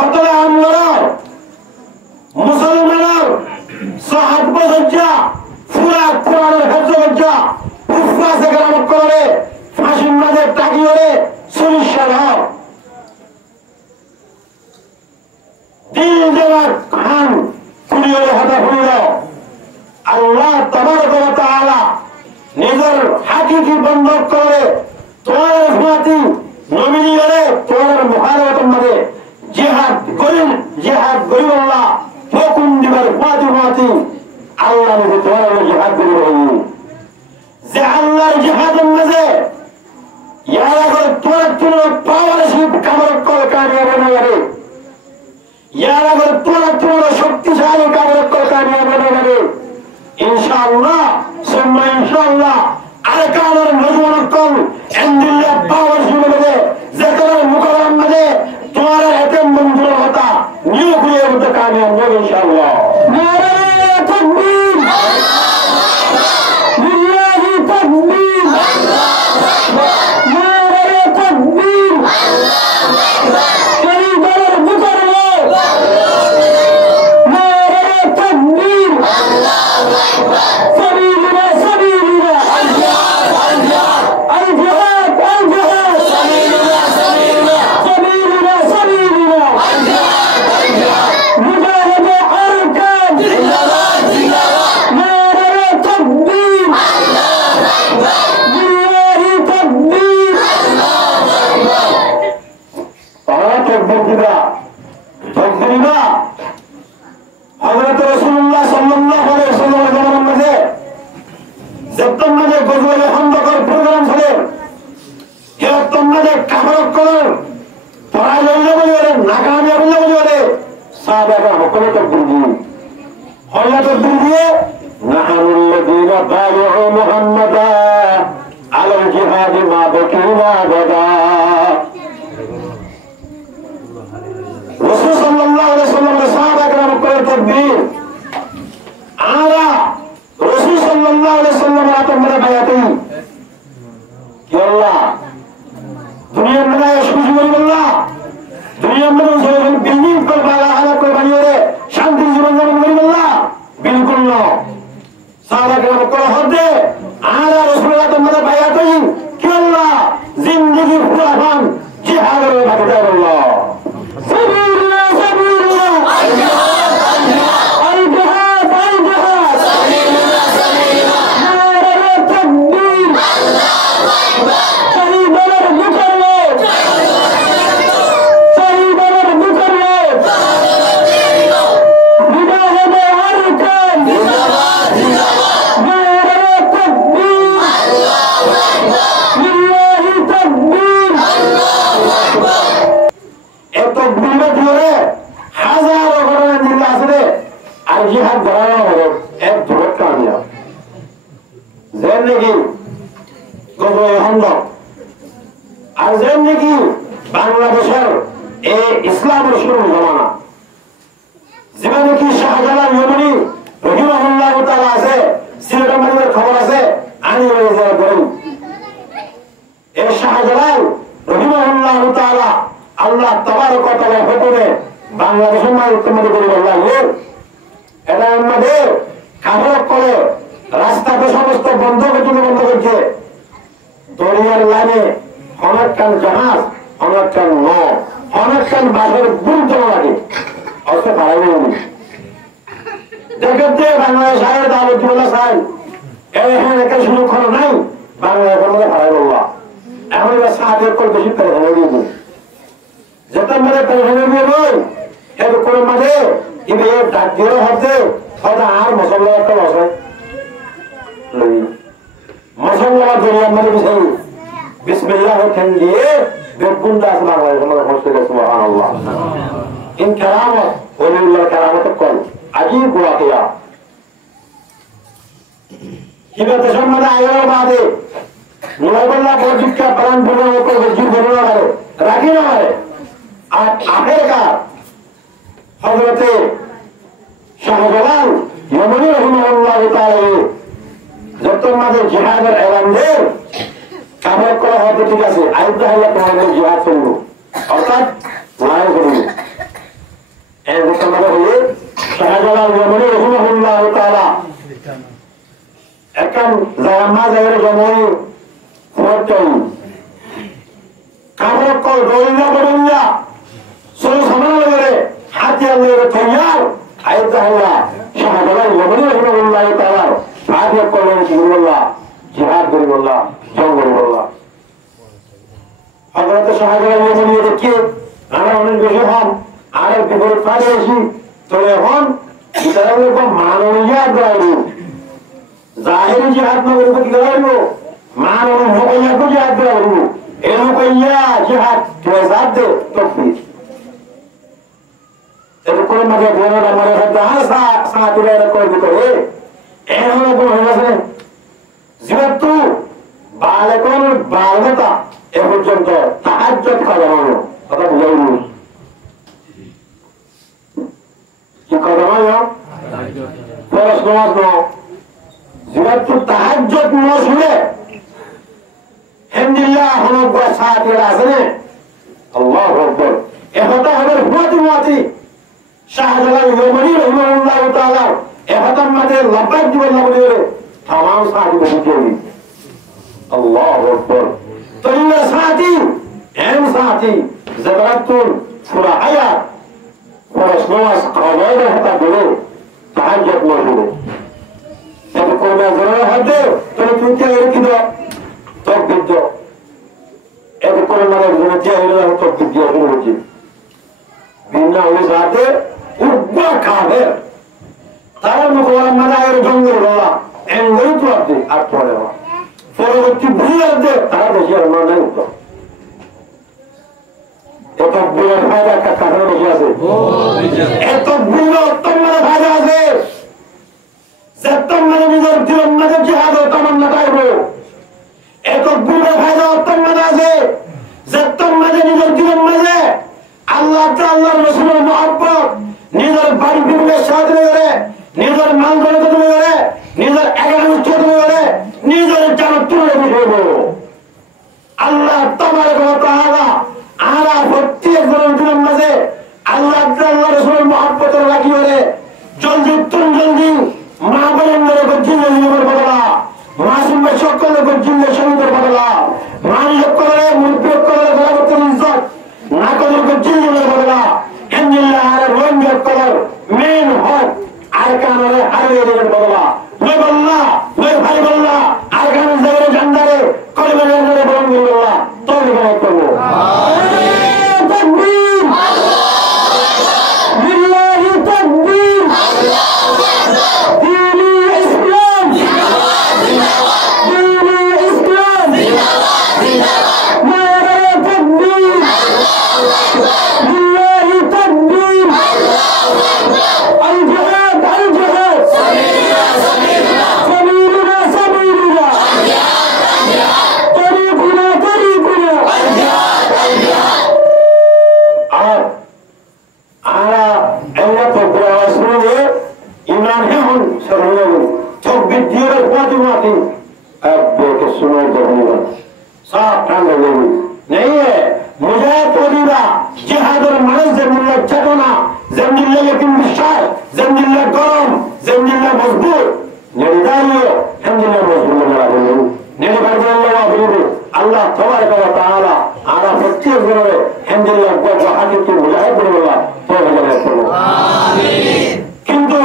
कतल आम करो मुसलमान साहब बच्चा पूरा कुरान हफ्ज बच्चा कुफा से करामत करे फांसी मारे टाकी करे सुनिश्चित हो दिल जवाब खान कुड़ियों हाथा खुलो अल्लाह तबारक व तआला নিজের হাকিকি বন্ধক করে তোমার ফাতি নমিনি করে তোমার মুখারবত মধ্যে জিহাদ করিল আল্লাহ হুকুম দিবার ফাতি আল্লাহ নিজে তোমার জিহাদ করিল যে আল্লাহর জিহাদের মধ্যে ইয়ারা করে তোমার পাওয়ারশিপ কামর কল কামিয়াব না করে ইয়ারা করে তোমার শক্তিশালী কামর কল কামিয়াব না করে इंशाअल्लाह सुम्मा इंशाअल्लाह अरकानर मजमून कल इंदिल्ला पावर शुरू में ज़िक्र मुकरम में तुम्हारा ऐसे मंजूर होता न्यूक्लियर में कामयाब हो इंशाअल्लाह नारे तकबीर बिल्लाहि तकबीर नारे तकबीर कई बार मुकरम नारे तकबीर سبيلنا سبيلنا الجهاد الجهاد سبيلنا سبيلنا سبيلنا مجاهدة أركان نار تكبير بالله تكبير تكبير كده تكبيرنا حضرت رسول الله صلى الله عليه وسلم जमाने में से जब में गजवे खंदकर प्रोग्राम चले ये तब में कामरक कर पराय लेने बोले नाकामयाब लेने बोले साहब का हुक्म तो बुर्दी होया तो बुर्दी नहनुल्लज़ीना बायअू मुहम्मदा अलल जिहाद मा बकीना बदा रसूल सल्लल्लाहु अलैहि वसल्लम ने साहब का हुक्म तकबीर आरा रसूल सल्लल्लाहु अलैहि वसल्लम ने मेरे बयाती कि अल्लाह दुनिया में ना यशकुर करी अल्लाह दुनिया में उसे बिल्डिंग पर बाला हालत को बनी रे शांति जीवन में करी अल्लाह बिल्कुल ना सारा काम को हदे आरा रसूल ने मेरे बयाती कि अल्लाह जिंदगी पूरा हम जिहाद में भागता अल्लाह सबीरना सबीरना জিহাদ ধরা হবে যেন নাকি গজয়ে হন্দ আর যেন নাকি বাংলাদেশের এই ইসলামের শুরু জমানা যেমন নাকি শাহজালাল ইয়েমেনি রহিমাহুল্লাহ তাআলা আছে সিলেটের মালিকের খবর আছে আমি যারা বলেন এই শাহজালাল রহিমাহুল্লাহ তাআলা আল্লাহ তাবারক ওয়া তাআলা হুকুমে বাংলাদেশের মালিকের মধ্যে করে আল্লাহ এটা আমাদের কামড় করে রাস্তাতে সমস্ত বন্ধ করছে দরিয়ার লাইনে অনেকক্ষণ জাহাজ অনেকক্ষণ অনেকক্ষণ বাসের গুরুত্ব লাগে অত পারাই দেখতে বাংলাদেশ আয়ের দাবতুল্লাহ সাহেব এখানে একটা সুরক্ষণ নাই বাংলাদেশের মধ্যে ভাড়াই বলবা এখন এবার সাহায্য করে বেশি পেরেখানে দিয়ে দিই যেতাম মানে পেরেখানে দিয়ে বই এর কোনো মাঝে কিন্তু এর ডাক দিয়ে হচ্ছে হয়তো আর মশলা একটা বসায় মশলা দরিয়ার মধ্যে বিষয় বিসমিল্লাহ ঠেন দিয়ে বেগুন্ডা আছে বাংলাদেশের মধ্যে হচ্ছে সুবহানাল্লাহ ইন কারামত ওলিউল্লাহ কারামত কল আজীব ওয়াকিয়া কিবা দেশের মধ্যে আয়োর বাদে নুরাইবুল্লাহ বরজিকা প্রাণ পূর্ণ উপর বজ্জুর ঘটনা করে রাখি না হয় আর আখেরকার হযরতে শাহজালাল ইয়েমেনি রাহিমাহুল্লাহ তাআলা যত মাঝে জিহাদের এলান দেন কামড় করা হয়তো ঠিক আছে আইদা হলে তোমাদের জিহাদ চলবো অর্থাৎ লড়াই করবো এই যত মাঝে হলে শাহজালাল ইয়েমেনি রাহিমাহুল্লাহ তাআলা এখন জামা জায়গার জমাই ফোরটাই কামড় কর দৌড়িয়া সরু সমান লাগে হাতিয়ার লেগে তৈয়ার আইদা হল্লা শাহজালাল ইয়েমেনি রাহিমাহুল্লাহ তাআলা আগে করলেন কি বললাম জিহাদ করি বললাম জঙ্গ করি বললাম হযরত শাহজালাল ইয়েমেনি দেখে আমরা অনেক বেশি হন আর বিপরীত কাজে আসি তো এখন ভিতরে এরকম মাননীয় আগ্রহ জাহেরি জিহাদ না করবো কি করবো মাননীয় মুকাইয়া তো জিহাদ করবো এই মুকাইয়া জিহাদ তুই সাথ দে তকফির এরকম মাঝে বলার আমার সাথে সাথীরা এরকম ভিতরে এখন হয়ে গেছে যেহেতু বালেকন বালতা এ পর্যন্ত তাহাজ্জুদ করানো কথা বুঝাই কি করানো ফরজ নামাজ যেহেতু তাহাজ্জুদ না শুনে আলহামদুলিল্লাহ হনক সাথীরা আছে আল্লাহু আকবার এটা হবে হুয়াতি শাহজালাল ইয়েমেনি রাহিমাহুল্লাহ তাআলা এহতাম মাঝে লব্বাইক দিবল্লাহ বলে তামাম সাথী বলি আল্লাহু আকবার তৈবা সাথী এম সাথী জাবরাতুল সূরা আয়াত ফরজ নামাজ কওয়াইদ হতা বলে তাহাজ্জুদ না শুনে এটা কোন জরুরি হবে তুই কি এর কি দাও তকবীর দাও এটা কোন মানে জন্য কি হলো তকবীর দিয়ে বলছি বিনা ওই সাথে উগ্র কাফের তারা মুখবালা মাদায়ের জঙ্গল বলা এঙ্গল তো আপনি আর পরে পরবর্তী ভুল আছে তারা বেশি আর মানে উত্তর এত বুড়ো ফায়দা একটা কারণ বেশি আছে এত বুড়ো উত্তম মানে ফায়দা আছে যেতম মানে নিজের জীবন মাঝে জিহাদ তোমার না পাইবো এত বুড়ো ফায়দা উত্তম মানে আছে যেতম মানে নিজের জীবন মাঝে আল্লাহ আল্লাহ রসুলের মহব্বত নিজের বাড়ি বিবেকের সাথে করে নিজের মান গণিত তুমি করে নিজের একাংশ তুমি করে নিজের জানত তুলে বসব আল্লাহ তোমার তাআলা আলা প্রত্যেক জনের মাঝে আল্লাহ আল্লাহ রাসূলের মহব্বতের রাখি করে জলদি জলদি মা বলেন ধরে জিন্দা জীবনের বদলা মাসুম সকলের জিন্দা শহীদের বদলা মানুষ করে মুরব্বী করে গোলাপতের ইজ্জত না করে জিন্দা বদলা আলহামদুলিল্লাহ আর রঙের কলর মেন হক আর কানারে হারিয়ে দেবেন বদলা ওই বল্লা ওই ভাই প্রত্যেক জনের হ্যান্ডেল্লাহ গল্প হাতে কি মুজাহিদ বলা কিন্তু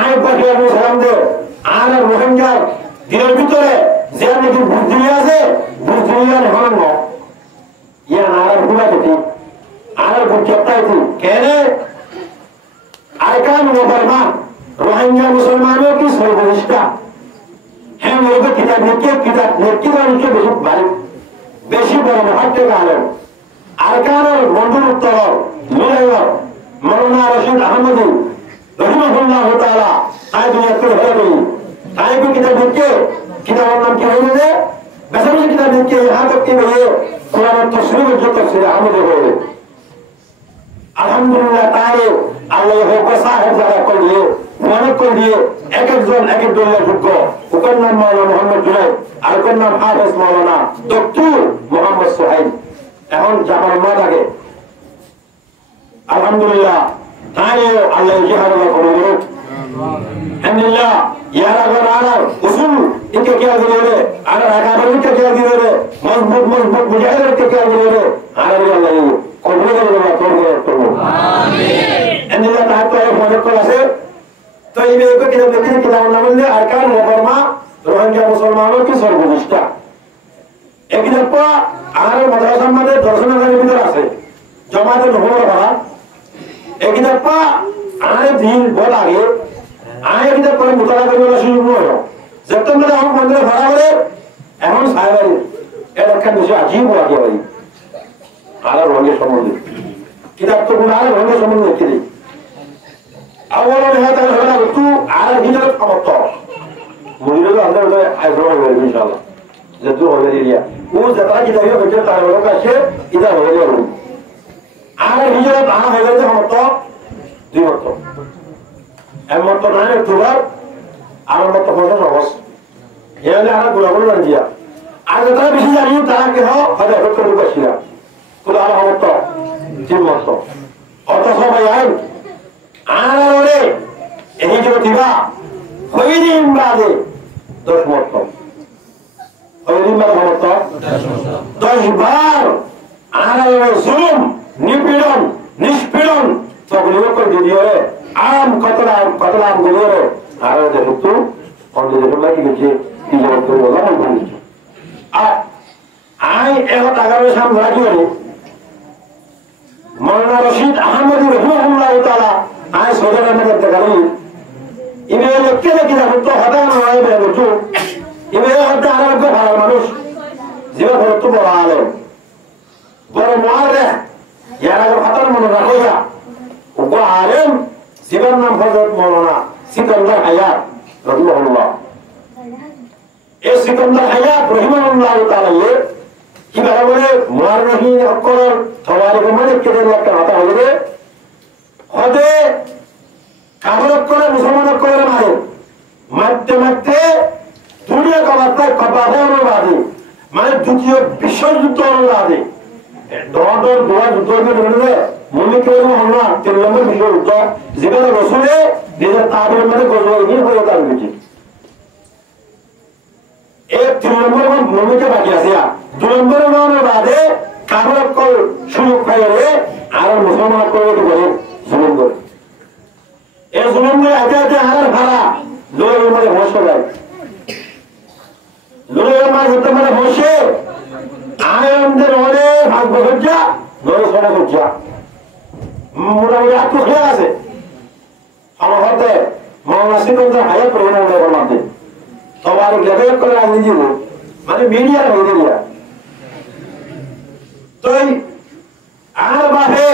আয় পাখি আমি সালামদের আর রোহিঙ্গার দিনের ভিতরে যে নাকি বুদ্ধি আছে বুদ্ধি হন না ইয়া আর ভুলা যেটি আর বুঝাইছি কেন আরকান মুসলমান রোহিঙ্গা মুসলমানও কি সর্বনিষ্ঠা হ্যাঁ ওকে কিতাব লিখে মানুষকে বেশি ভালো বেশি বড় মহাত্মে আলেন আরকানের বন্ধুর উত্তর মিলাইর মৌলানা রশিদ আহমদ রহিমাহুল্লাহ তাআলা তাই দুনিয়া করে হয়ে গেল তাই को किताब लिख के किताब नाम क्या है ये वैसे भी किताब लिख के यहाँ तक कि ये कुरान तफसीर जो तफसीर अहमद हो गए अल्हम्दुलिल्लाह तारे अल्लाह को साहिब जगह कर दिए मानक कर दिए एक एक जोन एक एक डोला भुक्को उकर नाम मौलाना मोहम्मद जुनैद और उकर नाम हाफिज मौलाना डॉक्टर मोहम्मद सुहाइल এখন জাপান মা লাগে আলহামদুলিল্লাহ তাইও আল্লাহ জিহাদুল্লাহ করুন আলহামদুলিল্লাহ ইয়ারা গরারা উসুল ইনকে क्या দিলে আর আকাবার ইনকে क्या দিলে মজবুত মুজাহিদের কে क्या দিলে আর আল্লাহ কবুল করুন আমিন আলহামদুলিল্লাহ তাআলা মদদ করেছে তো এই বেকে কিতাব লিখে কিতাব নাম দিলে আরকান মুফরমা রোহিঙ্গা মুসলমানদের কি সর্বনিষ্ঠা একদিন পর আর মাদ্রাসার মধ্যে দর্শনার্থীদের ভিতর আছে জমাতে নহর করা একদিন পর আর দিন বল আগে আর একদিন পরে মুতালা করা শুরু হলো যত মধ্যে আমার মন্দিরে ভরা হলে এখন সাহেবাই এর একটা বিষয় আজীব লাগে ভাই আর রঙের সম্বন্ধে কিতাব তো আর রঙের সম্বন্ধে লিখে দিই আওয়াল হয়তো হলো একটু আর ভিতরে ক্ষমতা মুড়িরও আল্লাহ আইব্রো হবে ইনশাআল্লাহ যেহেতু হবে এরিয়া ও যারা কিতাবে বেঁচে তার লোক আছে এটা হয়ে গেল আর হিজরত আনা হয়ে গেছে মত দুই মত এক মত নয় অক্টোবর আর মত হচ্ছে অগস্ট এখানে আর গোলাগুলো না দিয়া আর যারা বেশি জানি তারা কি হয় হয়তো লোক আসছিল কোলা আর মত তিন মত অত সবাই আইন আর ওরে এই হিজরত দিবা হইদিন বাদে 10 মত दस बार जुलुम निपीड़न निष्पीड़न तकलीफ कर दिए आम कतलाम दिए আর যেহেতু অন্য লাগি গেছে ইজারত করে বলা হয় আর আই এত টাকার সামনে রাখি মৌলানা রশিদ আহমদ রহিমাহুল্লাহ তাআলা আই সদরের মধ্যে দেখালি ইবে লিখতে দেখি না তো হদা নয় বের করছো ইবে হদা আর কো ভালো মানুষ জীবন হতো বড় আলেম বড় মুআররিখ ইয়ারা খাতার মনে রাখো যা ও আলেম জীবন নাম হযরত মাওলানা সিকান্দার হায়াত রাহিমাহুল্লাহ এই সিকান্দার হায়াত রাহিমাহুল্লাহ তাআলা কি বলে মুআররিখিন অকর তওয়ারিখ মানে কেটে লাগতে হতা হলে হদে কাবর করে মুসলমান করে মারে মারতে মারতে দুনিয়া কবাতায় কবাদার বাদে মানে দ্বিতীয় বিশ্বযুদ্ধ বাদে দর দোয়া যুদ্ধ করে মনে কেউ হলো 3 নম্বর বিশ্বযুদ্ধ যেখানে রসুলে নিজের তাবের মানে গজওয়াগির হয়ে তার হয়েছে এক 3 নম্বর মমিকে বাকি আছে 2 নম্বর বাদে কাবর কল শুরু করে আর মুসলমান করে বলে জুলুম করে এই জুলুম করে আগে আগে আর ভাড়া লোকের মধ্যে বসে যায় লোকের মাঝে মানে বসে আনন্দের অনেক ভাগ্য হচ্ছে ধরে সরে হচ্ছে মোটামুটি আত্ম খেয়াল আছে আমার হাতে মাওলানা সিকান্দার হায়াত রহিমাহুল্লাহ বলতে সবার লেভেল করে রাজনীতি মানে মিডিয়ার হয়ে গেল তো আর বাহে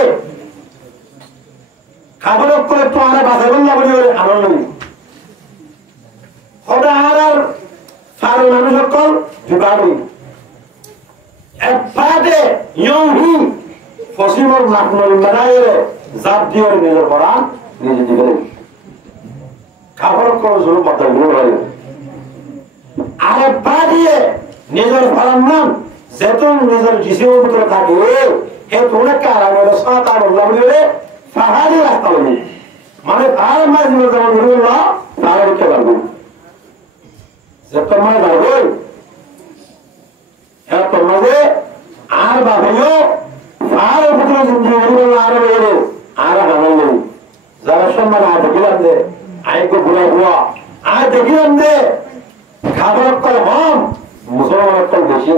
খাবার করে তো আর বাসে বললা বলি আনন্দ নেই হবে আর সারা মানুষ সকল জুগাড়ি একবারে ইউহি ফসিমর নাকনল মারায়ে জাত দিয়ে নিজের করা নিজে দিবে খাবার করে শুরু পাতা গুলো হয় আর বাদিয়ে নিজের ফলান নাম যেতন নিজের জিসিমের ভিতরে থাকে হে তোমরা কারণে সাত আর আল্লাহ বলে পাহাড়ি রাস্তা বলি মানে তার মাঝে যেমন বললো তার কে বলবো যে তোমার যাবে হ্যাঁ তোমাদের আর বাবাইও আর পুত্র জিন্দগি আর বেরে আর হামল নেই যারা সম্মান আর দেখিলাম দে আইকো বুড়া হুয়া আর দেখিলাম দে খাবার কল হম মুসলমান কল বেশি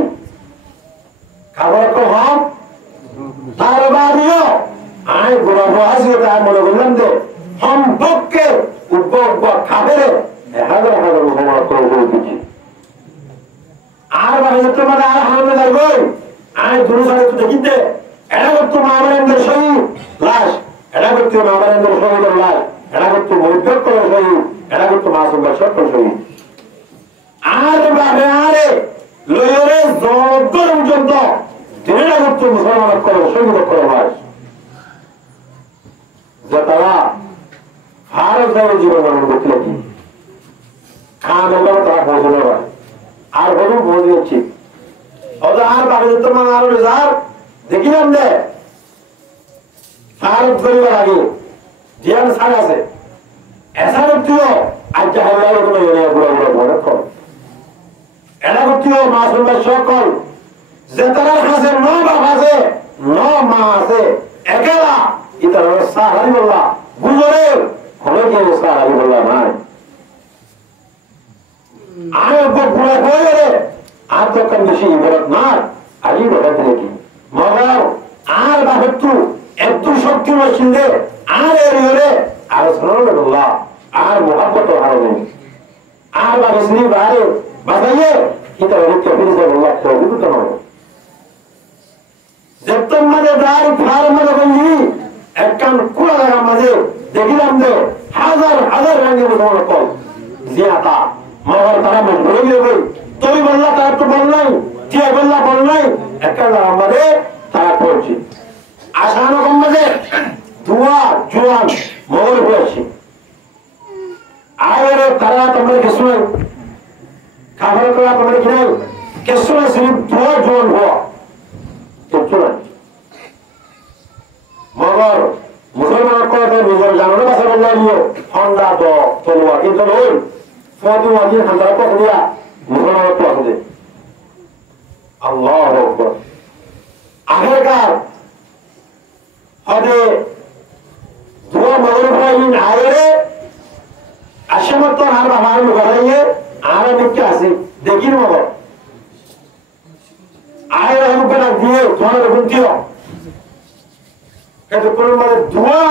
খাবার কল হম তার বাড়িও আই বুড়া হুয়া আছে তার মনে করলাম দে হম পক্ষে উপ খাবে হাজার হাজার মুসলমান কল দিচ্ছি আর বাড়ি তোমার আর হামলে যাবে আই দুরু সাথে তো দেখিতে এটা করতো মামারেন্দ্র শহীদ লাশ এটা করতো মামারেন্দ্র শহীদের লাশ এটা করতো মৌদ্যক করে শহীদ এটা করতো মাসুম বাদশাহ শহীদ আর বাবে আরে লয়রে জগর পর্যন্ত তিনটা করতো মুসলমান করে শহীদ করে লাশ যে তারা ভারত যাবে জীবন গ্রহণ করতে লাগি খান হলেও তারা পৌঁছলো হয় আর বলুন পৌঁছে যাচ্ছি আর বাকি তোমার আরো রেজার দেখিলাম দে ভারত করিবার আগে জিয়ান সার আছে এসা করতেও আজ হাজার কোনো এরিয়া বুড়া বুড়া ভরে কর এটা করতেও মাসুম বাদশাহ কল যে তারা আছে ন বাপ আছে ন মা আছে একেলা ইতার সাহারি বললা গুজরে হলে কি সাহারি বললা নাই আমি বুড়া হয়ে রে আর তো কম বেশি ইবাদত না আজই দেখাতে দেখি মগার আর বাহত্তু একটু শক্তি মসজিদে আর এরিয়রে আর সুবহানাল্লাহ আর মুহাব্বত হারবে আর বাসনি বারে বাজাইয়ে কিতা রুকে ফিরে আল্লাহ তৌহিদ তো নয় যেতম মাঝে দার ফার মাঝে বলি একখান কুলা জায়গা মাঝে দেখিলাম যে হাজার হাজার রঙের মুসলমান কল জিয়াতা মগার তারা মজবুর হয়ে গেল তুই বললা তার তো বল নাই টিয়া বললা বল নাই একটা আমাদের তারা পড়ছে আসানো কম মাঝে ধোয়া জোয়ান মগর হয়েছে আর তারা তোমরা কিছু নাই খাবার করা তোমরা কি নাই কিছু নাই শুধু ধোয়া জোয়ান হওয়া কিছু নাই মগর মুসলমান কথা নিজের জানানো কথা বললা নিয়ে হন্ডা তো চলুয়া কিন্তু ওই ফটো আজি হাজার কথা দিয়া মুসলমান কথা দে আল্লাহু আকবার আগেকার হদে ধোয়া মগর ভাইন আরে আশমত আর আমার ঘরে আর দেখতে আসে দেখি মগর আয় আমাকে না দিয়ে তোমার বুঝিও কিন্তু কোন মানে ধোয়া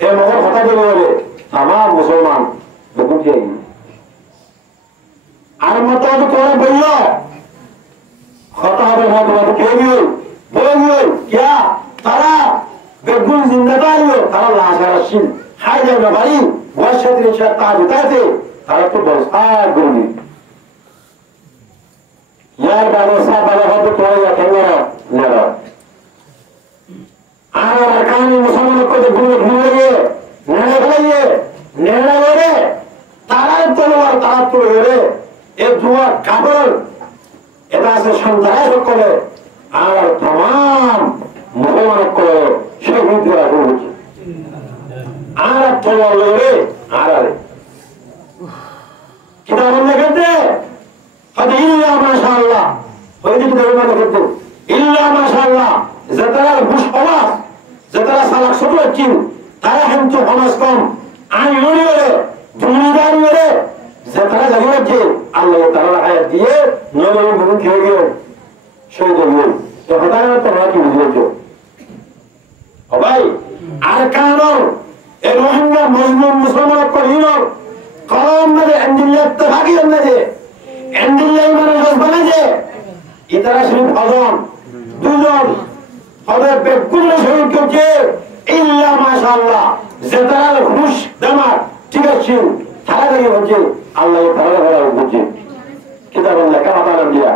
এ মগর কথা বলে বলে আমার মুসলমান বুঝিয়ে আর মত তোরা বললো কথা হবে মত মত কে গিয়ে বলে গিয়ে क्या তারা বেগুন জিন্দাদারিও তারা লাশারাশিন হাই যাবে ভাই ওয়াশাদের সাথে তাজুতাতে তারা তো বলসার করবি यार ব্যবস্থা ভালো হবে তোরা কেমন নেড়া আর আরকানি মুসলমান को ঘুরে ঘুরে নেড়া গিয়ে নেড়া করে তারা তলোয়ার তারা তুলে এ দুয়া কাবর এটা আছে সন্ত্রাস করে আর तमाम মুসলমান করে শহীদ করা হয়েছে আর তলোয়ার লয়ে আর কিতাব লিখতে হদি ইল্লা মাশাআল্লাহ ওই দিকে ধর্ম লিখতে ইল্লা মাশাআল্লাহ যারা মুশফাস যারা সালাক সবকিন তারা কিন্তু হমাস কম আই ওরে দুনিয়াদার ওরে যারা জানে যে আল্লাহ তাআলা আয়াত দিয়ে নবী বলুন কি হয়ে গেল শহীদ হয়ে তো হঠাৎ তোমরা কি বুঝছো ও ভাই আর কারণ এই রোহিঙ্গা মুসলিম মুসলমান করিল কলম মানে এন্ডিল্লাহ ইত্তেফাকি মানে এন্ডিল্লাহ মানে জজবানে যে ইতারা শরীফ হজন দুজন হবে বেকুল শরীফ কে ইল্লা মাশাআল্লাহ যারা খুশ দামার ঠিক আছে তারা কি হচ্ছে আল্লাহ তাআলা বলা হচ্ছে কিতাব লেখা কথা দিয়া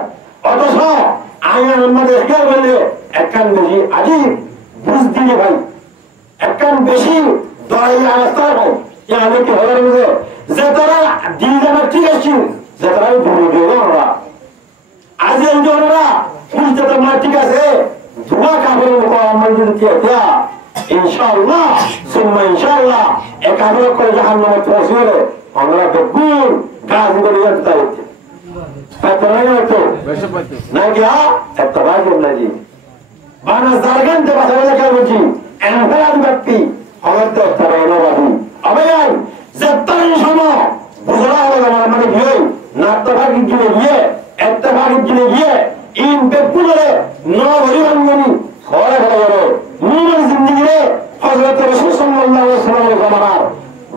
অথচ আয়ার আমাদের কি বলে একখান বেশি আজিব বুঝ দিলে ভাই একখান বেশি দয়াই অবস্থা ভাই আমি কি হলার মধ্যে যে তারা দিল জানার ঠিক আছে যে তারা দূরে গেল আমরা আজ এই জনরা বুঝতে তোমার ঠিক আছে ধোয়া কাপড় মোকাম্মল যদি দিয়া ইনশাআল্লাহ সুম্মা ইনশাআল্লাহ একাগ্র করে জাহান্নামে পৌঁছলে আমরা বেগুন গাছ করে যেতে হচ্ছে এতরাই হতো না কি একটা ভাই না জি বানা জার্গানতে বাসায় লেখা বলছি এনফায়ার ব্যক্তি হয়তো তারা এনবাদী অবয়াই যেতার সময় বুঝলা হলো আমার মানে গিয়ে নাট্যভাগিক গিয়ে গিয়ে এত্তভাগিক গিয়ে ইন বেকুলে নবরিবাঙ্গনি ঘরে ঘরে ঘরে মুমিন জিন্দেগিরে হযরত রাসূল সাল্লাল্লাহু আলাইহি ওয়াসাল্লামের জামানার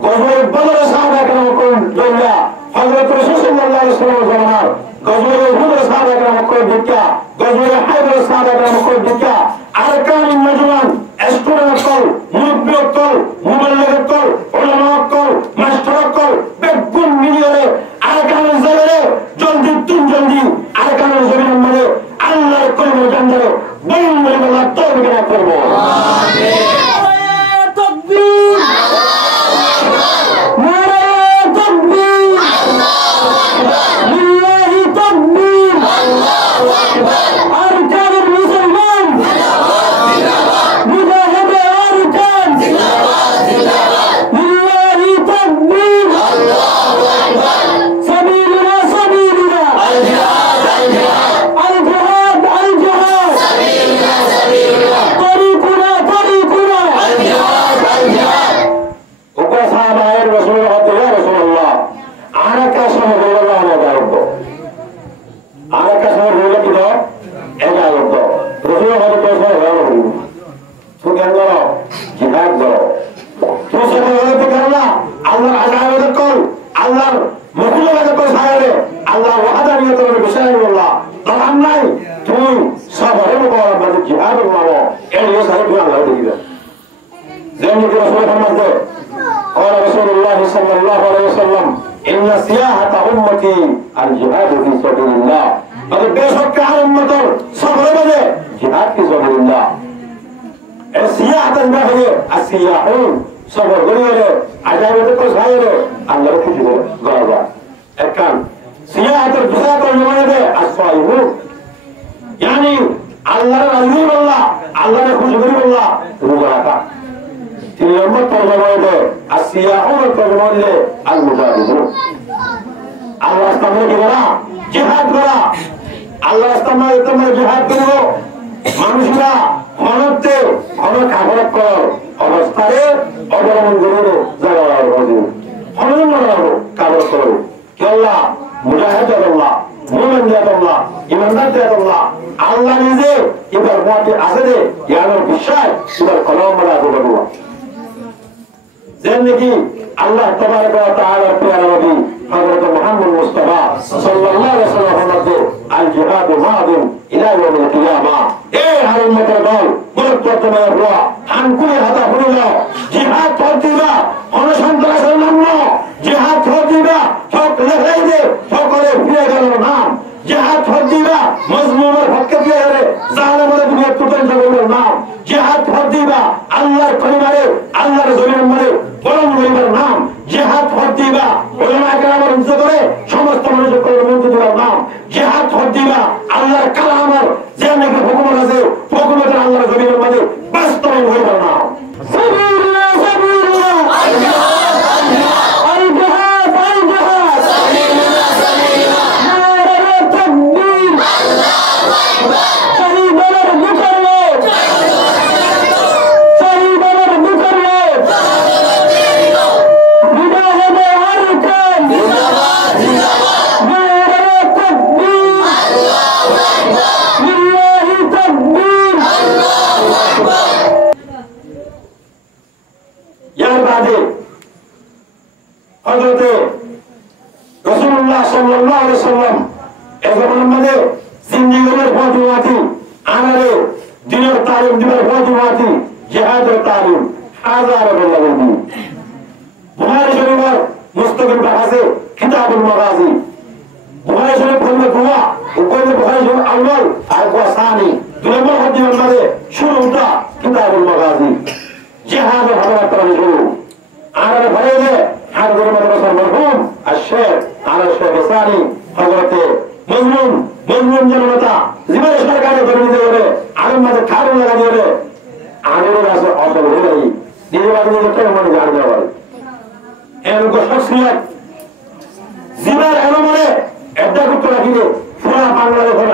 গজওয়ে বদর সাহাবা کرام কোন দইয়া হযরত রাসূল সাল্লাল্লাহু আলাইহি ওয়াসাল্লামের জামানার গজওয়ে উহুদ সাহাবা کرام কোন দিকা গজওয়ে হায়বার সাহাবা کرام কোন দিকা আরকান নজওয়ান স্টুডেন্ট কল মুরব্বি কল মুবাল্লিগ কল উলামা কল মাস্টার কল বেগুন মিলিয়নে আরকান জমিনে জলদি তিন জলদি আরকান জমিনে মানে আল্লাহর কলমে জানদারে বন্ধ বলা তওবা কেন করব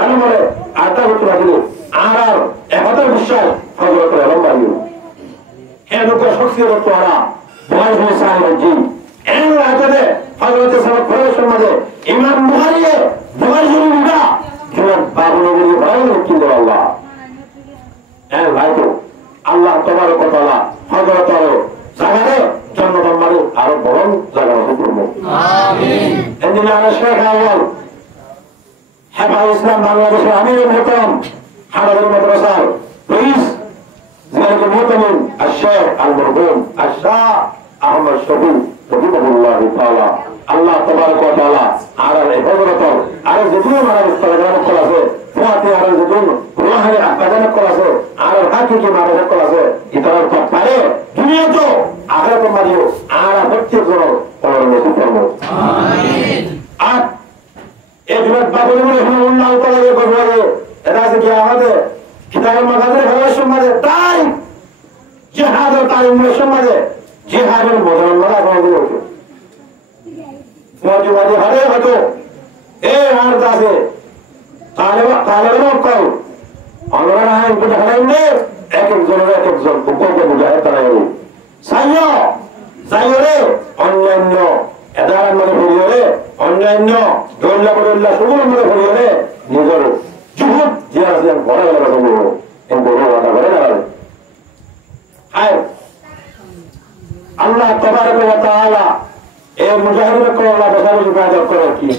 আমিন তাকবীর nuko shakhsiyat tuara Bukhari bin Sahih ji en rajade Hazrat Sallallahu Alaihi Wasallam Imam Bukhari juga cuma babu nabi Ibrahim kinda Allah en rajade Allah tabaraka taala Hazrat Zahare jannatan mari aro boron jaga hukum amin endina Sheikh Awal Haba Islam Bangladesh Amirul Muhtaram Hadar Madrasah Please زيادة المؤتمن الشيخ المرحوم الشاه أحمد الشفيع رحمه الله تعالى الله تبارك وتعالى على الحضرة على الزدون على الاستغلال الكلاسي فاتي على الزدون روحي أحبادان الكلاسي على الحقيقي معرفة الكلاسي إترار تقبالي دنيا تو آخرة مديو على فتي الزرور قول النسي فرمو آمين إجمد بابل رحمه الله تعالى يقول إذا سكي آمده কিতাবের মাঝে ভালো সমাজে তাই জিহাদের তালিমের সমাজে জিহাদের মজুমরা আপনাদের হতো মজুমাদি হারে হতো এই আর দাসে তালেবান কল আমরা হাই কোটা হারাইনে এক একজন বুককে বুঝায় তারাই সাইয়রে অন্যান্য এদার মধ্যে ভরিয়ে অন্যান্য দৌলা বদলা সবুর মধ্যে ভরিয়ে নিজের juhud dia yang orang yang bersama yang bodoh atau benar. Hai, Allah Tabaraka wa Taala, mujahid ko Allah besar juga ada koraki.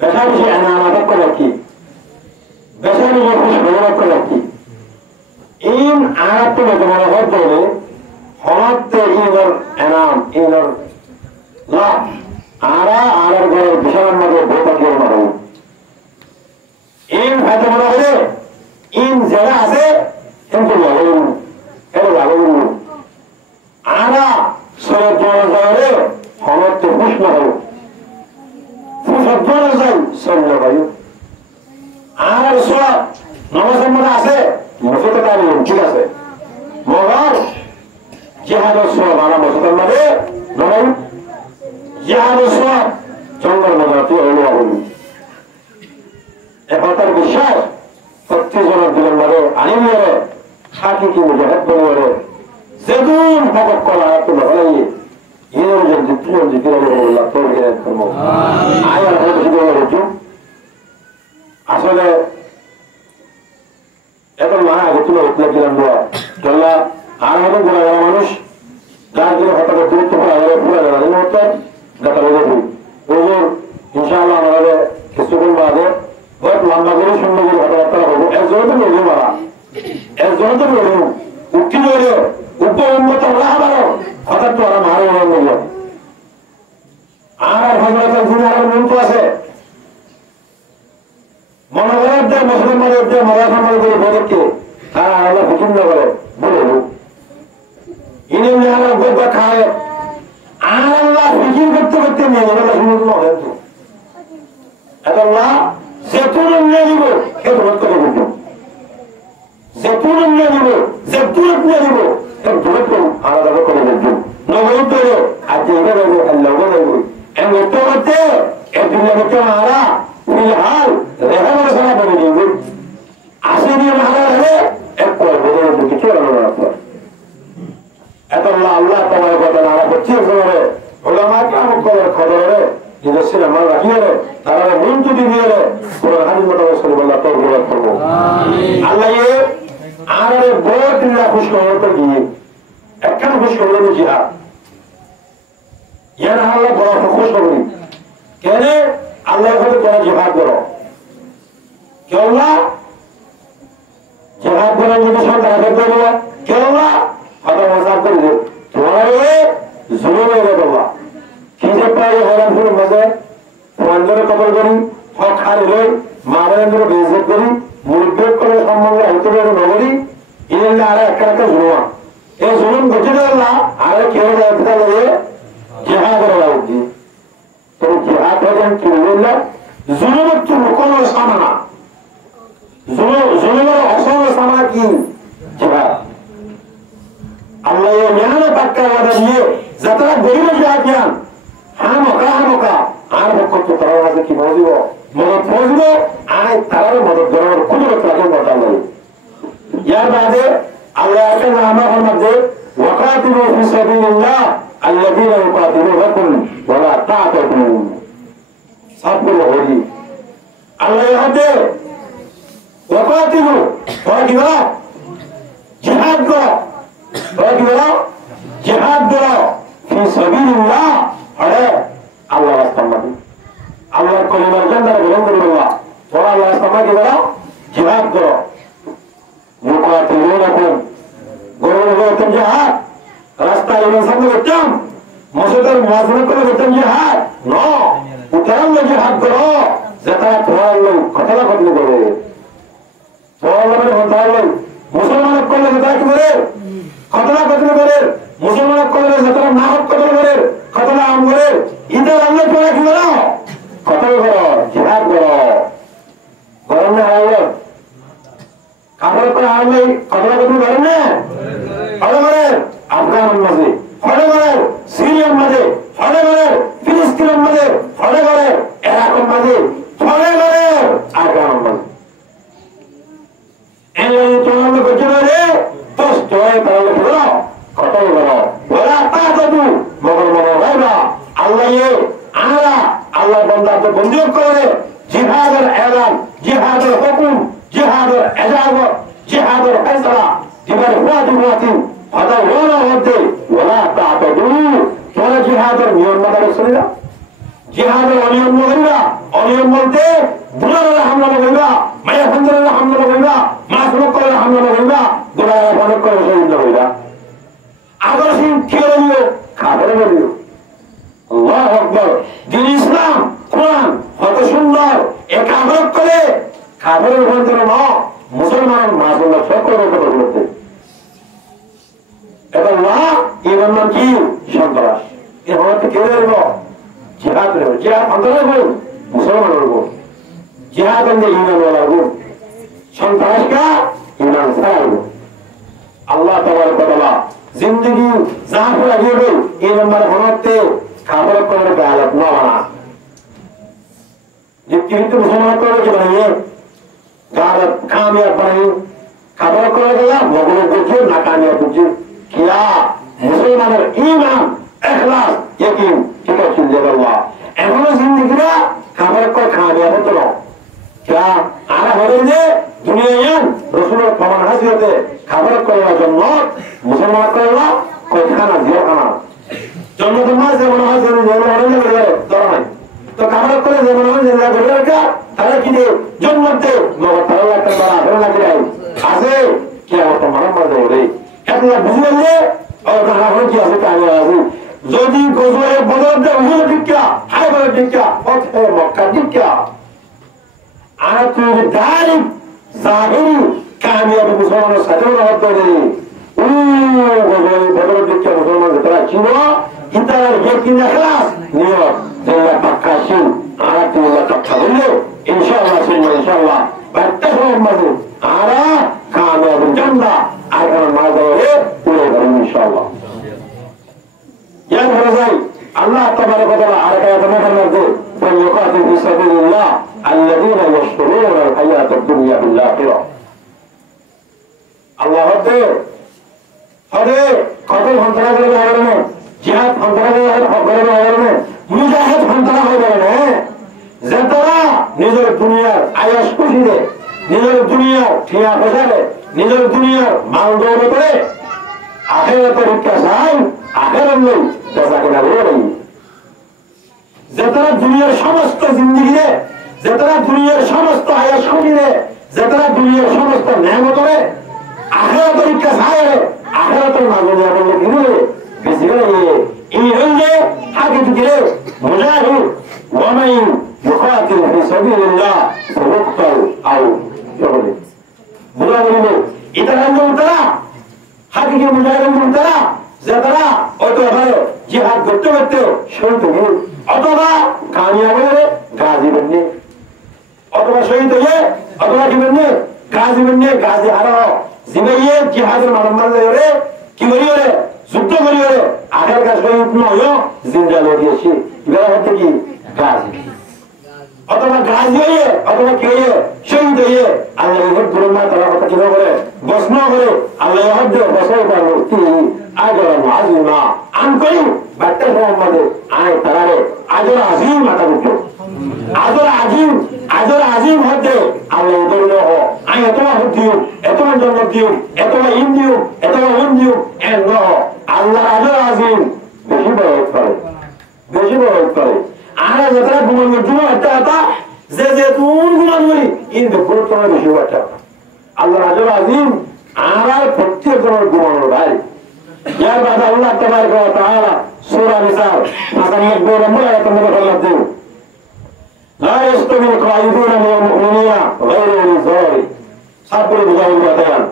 Besar si anak koraki. Besar ni khusbura koraki. In anak tu macam mana dulu, halat te inner enam inner lah. Ara gore bisharan mage bota kiyo maru in hata mara hore in jaga ase ento lagu ara sore jona jare honot te push na ho push jona jai sonno bayu ara so namaz mara ase mosota tari ঠিক আছে মগর jihad so mara mosota mare namai Jihad Swat Janggal Mazati Allah Abu Ebatar Bishar 35 জনের দিলেন মারে আনিমিয়ারে হাকিকি মুজাহিদ বনিয়ারে জেদুন হক কলা তো ভালাই ইনের যে জিতলো জিকির আল্লাহ তো গিয়ে করব আমিন আয়া হয়ে গেল আসলে এখন মা আগে তুলে উঠলে দিলাম দোয়া আল্লাহ আর হলো গোলা মানুষ যার দিলে হঠাৎ গুরুত্বপূর্ণ আগে পুরো জানেন হতো Gata lagi, ujur, insyaallah malah kesukun bahagia. Buat lamba guru sumber guru kata-kata aku, ezon tu boleh malah, ezon tu boleh, ukti boleh, upper umur tu lah malah, kata tu orang mahal orang boleh. Anak hamba tu sini orang muntu ase, mana orang dia muslim mana dia malah sama guru boleh ke, Allah hukum dah boleh. Ini ni orang berbuat kaya. Allah fikir betul-betul ni, Allah semua itu. Allah zetun ni ibu, itu betul betul. Zetun ni ibu, itu betul. Allah dah betul betul. Namun itu, aja ini Allah betul. Yang betul betul, itu ni betul Allah. Filhal, rehat masalah beri ibu. Asli masalah ni, ekor betul betul Allah apa. Allah Taala Taala betul sebenarnya. Ulama kiamat kalau khadare, ini sila malah kiara. Taala muntu di kiara. Quran hadis mata Rasulullah Taala Taala. Allah ye, आरे बहुत दिला खुश करो तो ये एकन खुश करो तो जिहाद ये ना अल्लाह बड़ा खुश करो कहने अल्लाह को तो जिहाद करो क्यों अल्लाह जिहाद करने के साथ आगे करो क्यों अल्लाह खत्म मजाक कर दो तुम्हारे जुल्म है अल्लाह किसे पाए हराम फिर मजे मंदिर कबल करी हक खाली ले मारे अंदर बेइज्जत करी मुर्दे करे সম্বন্ধে হতে পারে নগরী ইনি আরে একটা জুলুম এই জুলুম ঘটে না আরে কেউ যাইতে লাগে জিহাদ করা উচিত তো জিহাদ করেন কি বললা জুলুমের তো কোনো সামনা জুলুমের আসল সামনা কি জিহাদ আল্লাহ এই জ্ঞানে পাক্কা ওয়াদা দিয়ে যারা গরিব জাতিয়ান হামকা আর বকত তারা আছে কি বুঝিব মদত বুঝিব আয় তারার মদত করার কোনো রকম কথা নাই ইয়ার বাদে আল্লাহ একটা নামার মধ্যে ওয়াকাতিলু ফি সাবিলিল্লাহ আল্লাযীনা ইউকাতিলুনাকুম ওয়া লা তা'তাদু সবগুলো হলি আল্লাহ হাতে ওয়াকাতিলু ওরা কি বলো জিহাদ করো ওরা কি বলো জিহাদ করো ফি সাবিলিল্লাহ আরে আল্লাহ রাস্তার মধ্যে আল্লাহর কলিমার জান্নাতে গ্রহণ করবে আল্লাহ ওরা আল্লাহ রাস্তার মধ্যে বলো জিহাদ করো ইউকাতিলুনাকুম গরুর গৌতম জিহাদ রাস্তায় ইমান সামনে করতাম মসজিদের মুয়াজ্জিন করে করতাম জিহাদ ন উতারাম জিহাদ করো যেটা তোমার লোক কথা বদলে করে মুসলমান করলে যেটা কি করে কথা বদলে করে মুসলমান করলে যেটা না হক কথা করে কথা আম করে ঈদের আল্লাহ করে কি করো কথা করো জিহাদ করো গরম না হয় কাপড় করে আনলে কথা বদলে করেন না হলে করে আফগানের মাঝে হলে করে সিরিয়ার মাঝে হলে করে ফিলিস্তিনের মাঝে হলে করে ইরাকের মাঝে হলে করে আফগানের মাঝে এলে তোমার করছে না রে তোস তোয় তাহলে বলো কত বলো ওরা তা দাদু মগর মগর হইবা আল্লাহ আমরা আল্লাহ বান্দাকে বন্দী করে জিহাদের এলান জিহাদের হুকুম জিহাদের ইজাজত জিহাদের ফয়সালা জিহাদের ওয়াজিবাতি হদা ওয়ালা হদে ওয়ালা তা'তাদু তোরা জিহাদের নিয়ম মানা শুনিনা জিহাদের অনিয়ম করিবা অনিয়ম বলতে বুলারে হামলা করিবা মায়া ফন্দরে হামলা করিবা মাসলুক করে হামলা করিবা গোলায় বনক করে শহীদ করিবা আদর্শিন থিওরিও খাবারে বলিও আল্লাহু আকবার দিন ইসলাম কোরআন কত সুন্দর এক আদর করে খাবারের বন্ধন ন মুসলমান মাসুল্লাহ সকল কথা বলতে এবং না ইমান মান কি সন্ত্রাস এ হতে কে দেব জিহাদ রে জিহাদ অন্তরে বল মুসলমানের বল জিহাদ এর ইমান ওয়ালা বল সন্ত্রাস কা ইমান সাইল আল্লাহ তাবারক ওয়া তাআলা জিন্দেগি জাহান লাগিয়ে দেয় এই নম্বর হনতে খাবার করে গালত না বানা जितनी मुसलमान को जो बनाइए गारत कामयाब बनाइए खबर को गया मोगलों को जो नाकामयाब पूछे क्या मुसलमानों ईमान इखलास यकीन कितना चीज़ अल्लाह ऐसा जिंदगी ना खबर को कामयाब होते रहो क्या आना बदले दुनिया यान रसूल फरमान हज़रत खबर को या जन्नत मुसलमान को या कोई खाना दिया खाना जन्नत में से बना हज़रत जन्नत में लगे तो नहीं तो खबर को जन्नत में लगे लड़का तारा की दे जन्नत दे लोग तारा लग कर बड़ा होने लगे आसे क्या होता मरम मर दे ऐसा बुझे ले और कहाँ हो क्या से कहाँ आसे जोड़ी गोज़ोरे बदल दे वो दिक्कत हाय बड़ा दिक्कत और है मक्का दिक्कत आना तो दारी ज़ाहिरी कामयाब मुसलमानों सच्चों ना होते हैं गोज़ोरे बदल दिक्कत मुसलमान जितना चीनो इतना यकीन इखलास नियो जल्ला पक्काशिन आना तो अल्लाह तक बोले इंशाअल्लाह सुनिए इंशाअल्लाह बत्तों मज़े आना कामयाब जन्ना आकर माज़े पूरे करेंगे इंशाअल्लाह यार भरोसाई अल्लाह तबारक व तआला आरकायत में फरमाते वन युकातिल फी सबीलिल्लाह الذين يشترون الحياة الدنيا بالآخرة الله هذا قتل خنطرة के बारे में जिहाद खंतरा के बारे में मुजाहिद खंतरा के बारे में ज़तरा निज़र दुनिया आयश खुशी दे निज़र दुनिया ठिया फसाले निज़र दुनिया माल दौलत करे आखिरत रिक्का साइन आखिरत में जैसा कि नबी रही ज़तरा दुनिया समस्त जिंदगी दे ज़तरा दुनिया समस्त आयश खुशी दे ज़तरा दुनिया समस्त नेमत करे आखिरत रिक्का साइन आखिरत में माल दौलत करे किन्हें बेसिकली ये हाके तुझे मुजाहिद वमन युकातिल फी सबीलिल्लाह फयुक्तल औ योले मुजाहिद में इतना जो उतरा हाके के मुजाहिद में उतरा ज़तरा অতবার জিহাদ করতে করতে শহীদ হয়ে অথবা কামিয়াব হয়ে গাজী বনে অথবা শহীদ হয়ে অথবা কি বনে গাজী হারা জিবাইয়ে জিহাদের মানমাল হয়ে কি করিয়ে যুদ্ধ করিয়ে আগের কাজ শহীদ নয় জিন্দা লড়িয়েছি এবার হচ্ছে কি গাজী অথবা গাজী হয়ে অথবা কি হয়ে শহীদ হয়ে আল্লাহর দুরমা তারা কথা কি বলে প্রশ্ন করে আল্লাহ হদ্দে বছর পরবর্তী আজর আজিমা আন করি বাট্টা মোহাম্মদে আয় তারারে আজর আজিম মাথা উঠো আজর আজিম হদ্দে আল্লাহ দৌড় হ আয় এতবা হদ্দিও এতবা জন্ম দিও এতবা ইন দিও এতবা উন দিও এন ন আল্লাহ আজর আজিম বেশি বড় করে আর যারা গুমান জুমা একটা কথা যে তুন গুমান করি ইন গুরুত্ব বেশি একটা আল্লাহ আজর আজিম আর প্রত্যেক জনের গুমানোর ভাই ইয়ার বাদ আল্লাহ তাবারক ওয়া তাআলা সূরা নিসা 99 নম্বর আয়াতের মধ্যে বলেছেন লা ইয়াস্তাবিল কায়িদুনা মিনাল মুমিনিনা গায়রু লিযারি সাবরে বুঝাইল দেন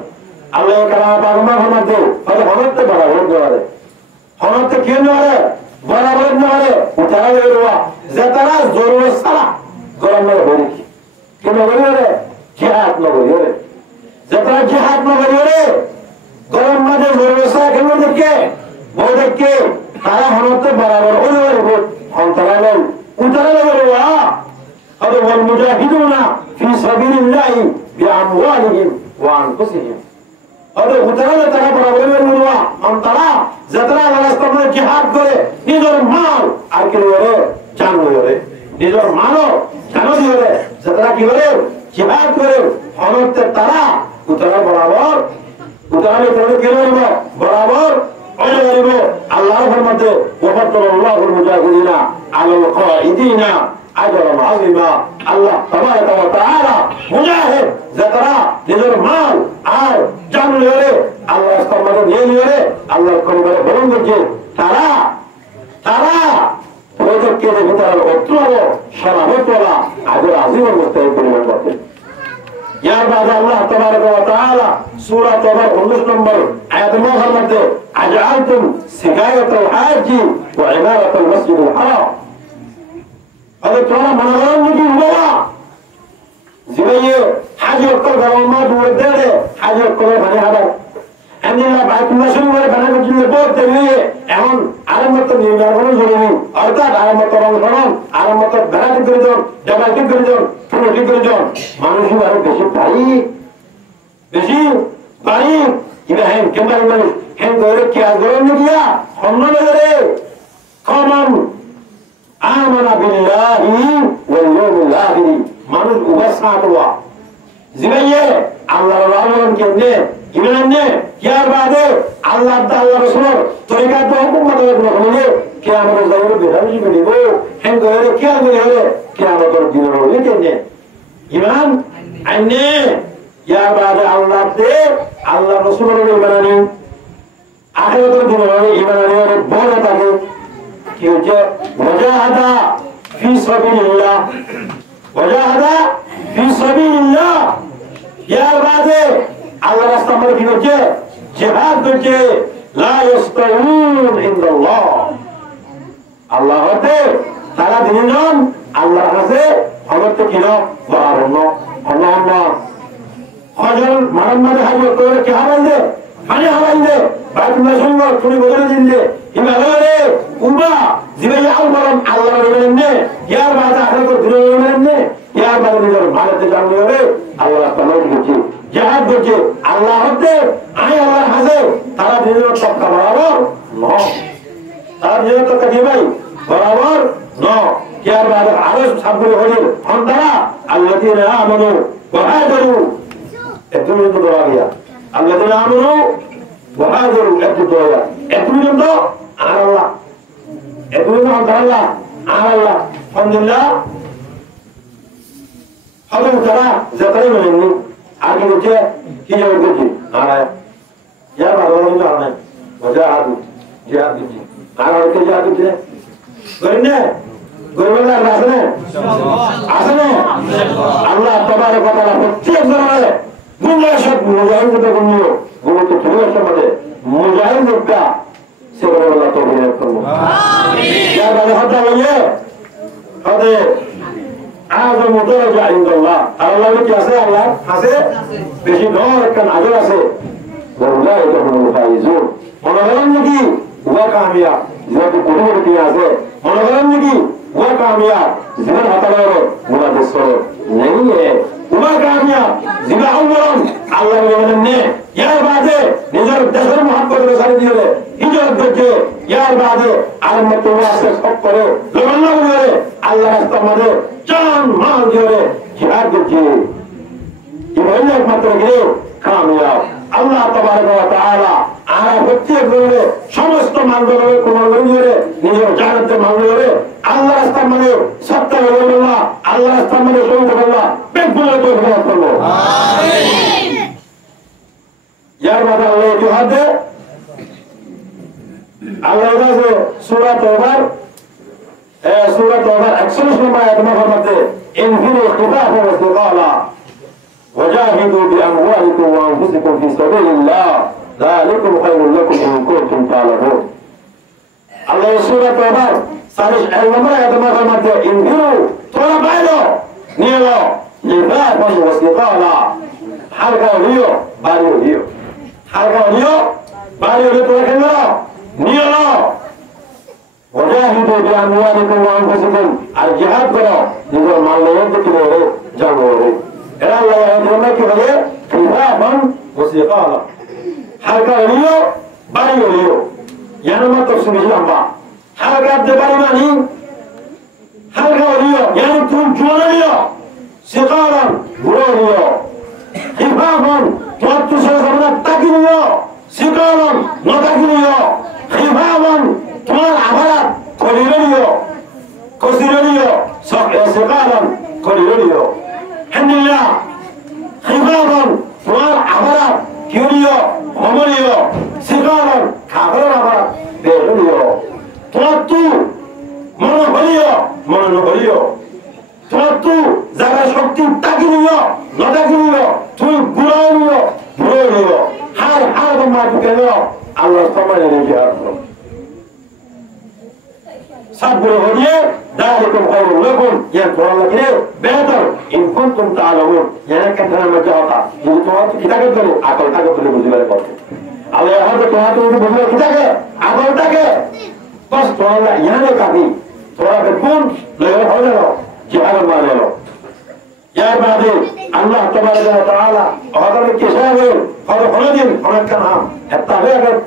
আল্লাহ কালাম পাগমা হনাতে হয়তো হনতে বড় হয়ে হনতে কি নরে বরাবর নরে উঠারা দেওয়া যে তারা জরুরত সারা গরম নরে হরি কি নগরি রে জিহাদ নগরি রে যে তারা জিহাদ নগরি রে গরম মাঝে জরুরত সারা কেন দেখে বই দেখে তারা হনতে বরাবর হয়ে যাবে হন্তরা লই উঠারা দেওয়া هذا هو المجاهدون في سبيل الله بأموالهم وأنفسهم هذا هو ترى ترى برابر المروة أم ترى زترى على استمرار جهاد करे निजर माल आके करे जान करे निजर मालो जानो करे زترى की करे jihad करे हनत तरा उतरा बराबर उतरा में तरे के करे बराबर और करे अल्लाह फरमाते वफद्दल अल्लाह المجاهدين على القائدين أجرا عظيما الله تبارك وتعالى مجاهد زترا نجر مال আর জান লরে আল্লাহ স্তম্ভে নিয়ে লরে আল্লাহ করে বলুন যে তারা প্রত্যেককে ভিতর অত্রব সরাহতলা আজর আজিমের মধ্যে পরিমাণ করতে ইয়ার বাদ আল্লাহ তাবারক ওয়া তাআলা সূরা তাওবা 19 নম্বর আয়াতের মধ্যে আজআলতুম সিকায়াতুল হাজি ওয়া ইমারাতুল মাসজিদুল হারাম هذا ترى منظر نجي هو زي حاجة يقول ما دور ده حاجة يقول بني هذا عندي لا بعد ما شنو ولا بنا كل البوت تبيه এখন আরামত নির্মাণ জরুরি অর্থাৎ আরামত রংধরন আরামত বেড়াতে প্রয়োজন জবাইতে প্রয়োজন ফুলটি প্রয়োজন মানুষই আরো বেশি পারি ইব্রাহিম কেমন মানুষ হ্যাঁ করে কি আর গরম নিয়া সম্মান করে কমন آمنا بالله واليوم الآخر মানুষ উপাসনা করবা জিবাইয়ে আল্লাহর রাসূল কেনে ইমানে কিয়ার বাদে আল্লাহ তাআলা রাসূল তরিকা তো হুকুম মত করলে কিয়ামত জায়গায় বেরামি বলিব হেন করে কিয়া বলে কিয়ামতের দিন হলে কেনে ইমান আইনে কিয়ার বাদে আল্লাহ দে আল্লাহ রাসূলের ইমানানি আখিরাতের দিন হলে ইমানানি বড় থাকে কি হচ্ছে মুজাহাদা ফি সাবিলিল্লাহ মুজাহাদা ফি সাবিলিল্লাহ ইয়ার বাদে আল্লাহর রাস্তায় আমরা কি করছে জিহাদ করছে লা ইস্তাউন ইনদাল্লাহ আল্লাহ হতে তারা দিনজন আল্লাহর কাছে হযরত কিনো বরাবর আল্লাহ হযর মুহাম্মদ হাজির করে কি হারাইলে মানে হারাইলে বাইতুল্লাহ শরীফ পুরি বদলে দিলে ইমারে উমা জিবাই আলমারাম আল্লাহর ইমানে ইয়ার বাদে আখিরাতের দিনের ইমানে ইয়ার বাদে নিজের ভারতে জানলে হবে আল্লাহ তাআলা বলছে জিহাদ করছে আল্লাহ হতে আই আল্লাহর কাছে তারা দিনের সব বরাবর ন তার দিনের তো কাজে ভাই বরাবর ন ইয়ার বাদে আরো সাবরে হলে হন্তারা আল্লাযীনা আমানু ওয়া হাজারু একদম তো দোয়া দিয়া আল্লাযীনা আমানু ওয়া হাজারু একদম দোয়া একদম তো আল্লাহ একদম আল্লাহ আল্লাহ আলহামদুলিল্লাহ হযরত তারা যাতারে মানে আগে বলছে কি জবাব দিচ্ছি আর ইয়ার ভালো না না ওজাহাদ জিহাদ দিচ্ছি আর ওকে জিহাদ দিচ্ছে করেন গরিবলা আসেন আল্লাহ তাবারক ওয়া তাআলা প্রত্যেক জনের মুজাহিদ মুজাহিদ গুনিও গুলো তো ঠিক আছে মানে মুজাহিদ লোকটা সেগুলো আল্লাহ তৌফিক করুন আমিন ইয়ার ভালো কথা বলিয়ে হবে আযম দরজা ইনদাল্লাহ আল্লাহ কি আছে আল্লাহ আছে বেশি নর কান আজর আছে ওয়াল্লাহি তাহুল ফাইজুন মনে করেন নাকি ওয়া কামিয়াব যেহেতু কোটির কি আছে মনে করেন নাকি ওয়া কামিয়াব জীবন হাতালো মুনাফিস নেই ওয়া কামিয়াব জীবন আল্লাহ আল্লাহ বলেন নে সারি দিয়ে হিজরত করছে ইয়ার বাদে আর মতো ওয়াসে সব করে লড়াই করে আল্লাহ রাস্তা মধ্যে জান মাল দিয়ে জিহাদ করছে ইবরাহিম একমাত্র গিয়ে কামিয়াব আল্লাহ তাবারক ওয়া তাআলা আর প্রত্যেক করে সমস্ত মানদণ্ডে কোন লড়িয়ে নিজের জান্নাতের মানদণ্ডে আল্লাহ রাস্তার মানে সত্য আল্লাহ আল্লাহ রাস্তার মানে শহীদ আল্লাহ বেকুলে তো হয়ে করলো আমিন ইয়ার বাদে আল্লাহ জিহাদ আল্লাহ কাছে সূরা তওবার 41 নম্বর আয়াত মধ্যে ইনফিরু খিতাফা ওয়া ইস্তিকালা وجاهدوا بأموالكم وأنفسكم في سبيل الله ذلكم خير لكم إن كنتم تعلمون الله سورة التوبة صالح المرأة يتمثل انفروا طول بايلو نيلو لفافا وثقالا حلقة وليو باريو ليو حلقة وليو باريو لتوكلنا نيلو وجاهدوا بأموالكم وأنفسكم الجهاد كرو نزل ماليين تكلوري جانوري إلى الله يهدونك بغير خفافا وثقالا حلقة وليو باريو ليو يعني ما تفسد الأنبا حلقة دباري ماني حلقة وليو يعني تون جوانا ثقالا بروريو خفافا تواتو سيسمنا تاكينيو ثقالا نتاكينيو خفافا توال عبارات قليليو كسيريو ثقالا قليليو الحمد لله خفافا توال عبارات كيوليو هموليو ثقالا كابر عبارات بيغليو تواتو মনোবলিও তোমরা যারা শক্তি তাকিনিও নদাকিনিও তুই গুরানিও বুড়িও হার হার মার কেন আল্লাহ তোমায় রেখে আসলো সাবুর হয়ে দালিকুম খায়রুল লাকুম ইয়া তোমরা বেহতর ইন কুনতুম তাআলামুন ইয়ানা কাতরা মজাতা যদি তোমরা কিতাবে ধরে আকলটাকে ধরে বুঝিবার কথা আল্লাহ হয়তো তোমরা বুঝলে কিতাবে আকলটাকে বাস তোমরা ইয়ানে কাবি তোমরা কোন লেগে হয়ে গেল জিহাদ মানে লো ইয়ার বাদে আল্লাহ তাবারক ওয়া তাআলা আমাদের কিসাবে হলদিন অনেক নাম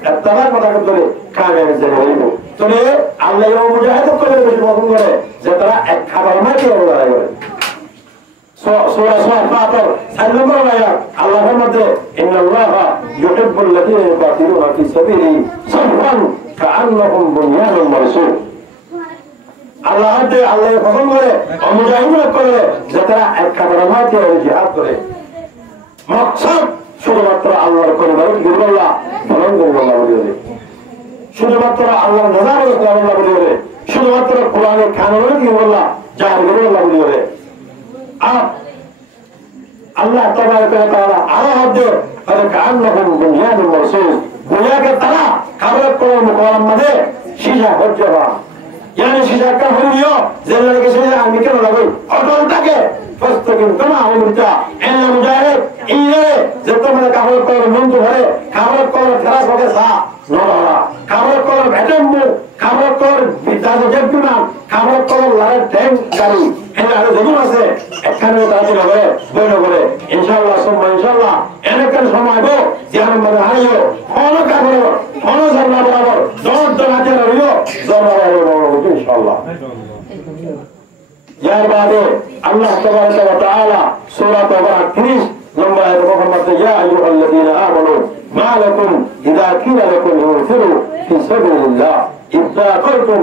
এত্তাবার কথা করে কামের জন্য হইব তবে আল্লাহ ও মুজাহিদ করে বেশি পছন্দ করে যে তারা এক খাবার মাকে লড়াই করে সূরা ফাতির 4 নম্বর আয়াত আল্লাহর মধ্যে ইন্নাল্লাহা ইউহিব্বুল লাযিনা ইউকাতিলুনা ফি সাবিলিহি সাফান কাআন্নাহুম বুনয়ানুম মারসুস আল্লাহ পছন্দ করে মুজাহিদ করে যে তারা এক খাবার মাকে জিহাদ করে মকসদ শুধুমাত্র আল্লাহর পরিবার আল্লাহ ফলন করবো আল্লাহ বলে শুধুমাত্র আল্লাহর নজর আল্লাহ বলে শুধুমাত্র কোরআনের কানুন কি আল্লাহ জাহির করে আল্লাহ বলে আর আল্লাহ তাবারক ওয়া তাআলা আরো হদে আর কান্নাহুম বুনয়ানুম মারসুস বুনিয়াকে তারা খাবার করে মুকাররম মধ্যে শিজা হজ্জবা يعني شجاعة هنيو زي اللي كشجاعة مكانه لقول أردن تاكي فاستقيم كما أمرتا إن المجاهد إيه زبطة من كهول كور منتو هاي كهول كور خلاص وكي سا نورا كهول كور بعدمو كهول كور بداية جبنا كهول كور لارد تهم كاري إن على زمين واسه أكانو تاجي لغوه بينو غوه إن شاء الله ثم إن شاء الله أنا كان سماع بو زيارة من هايو هونو كهول هونو زرنا برابر دون دناتي ريو زرنا برابر إن شاء الله يا بعده الله تبارك وتعالى سورة 30 نمبر محمد يا أيها الذين آمنوا ما لكم إذا قيل لكم انفروا في سبيل الله إذ ثاقلتم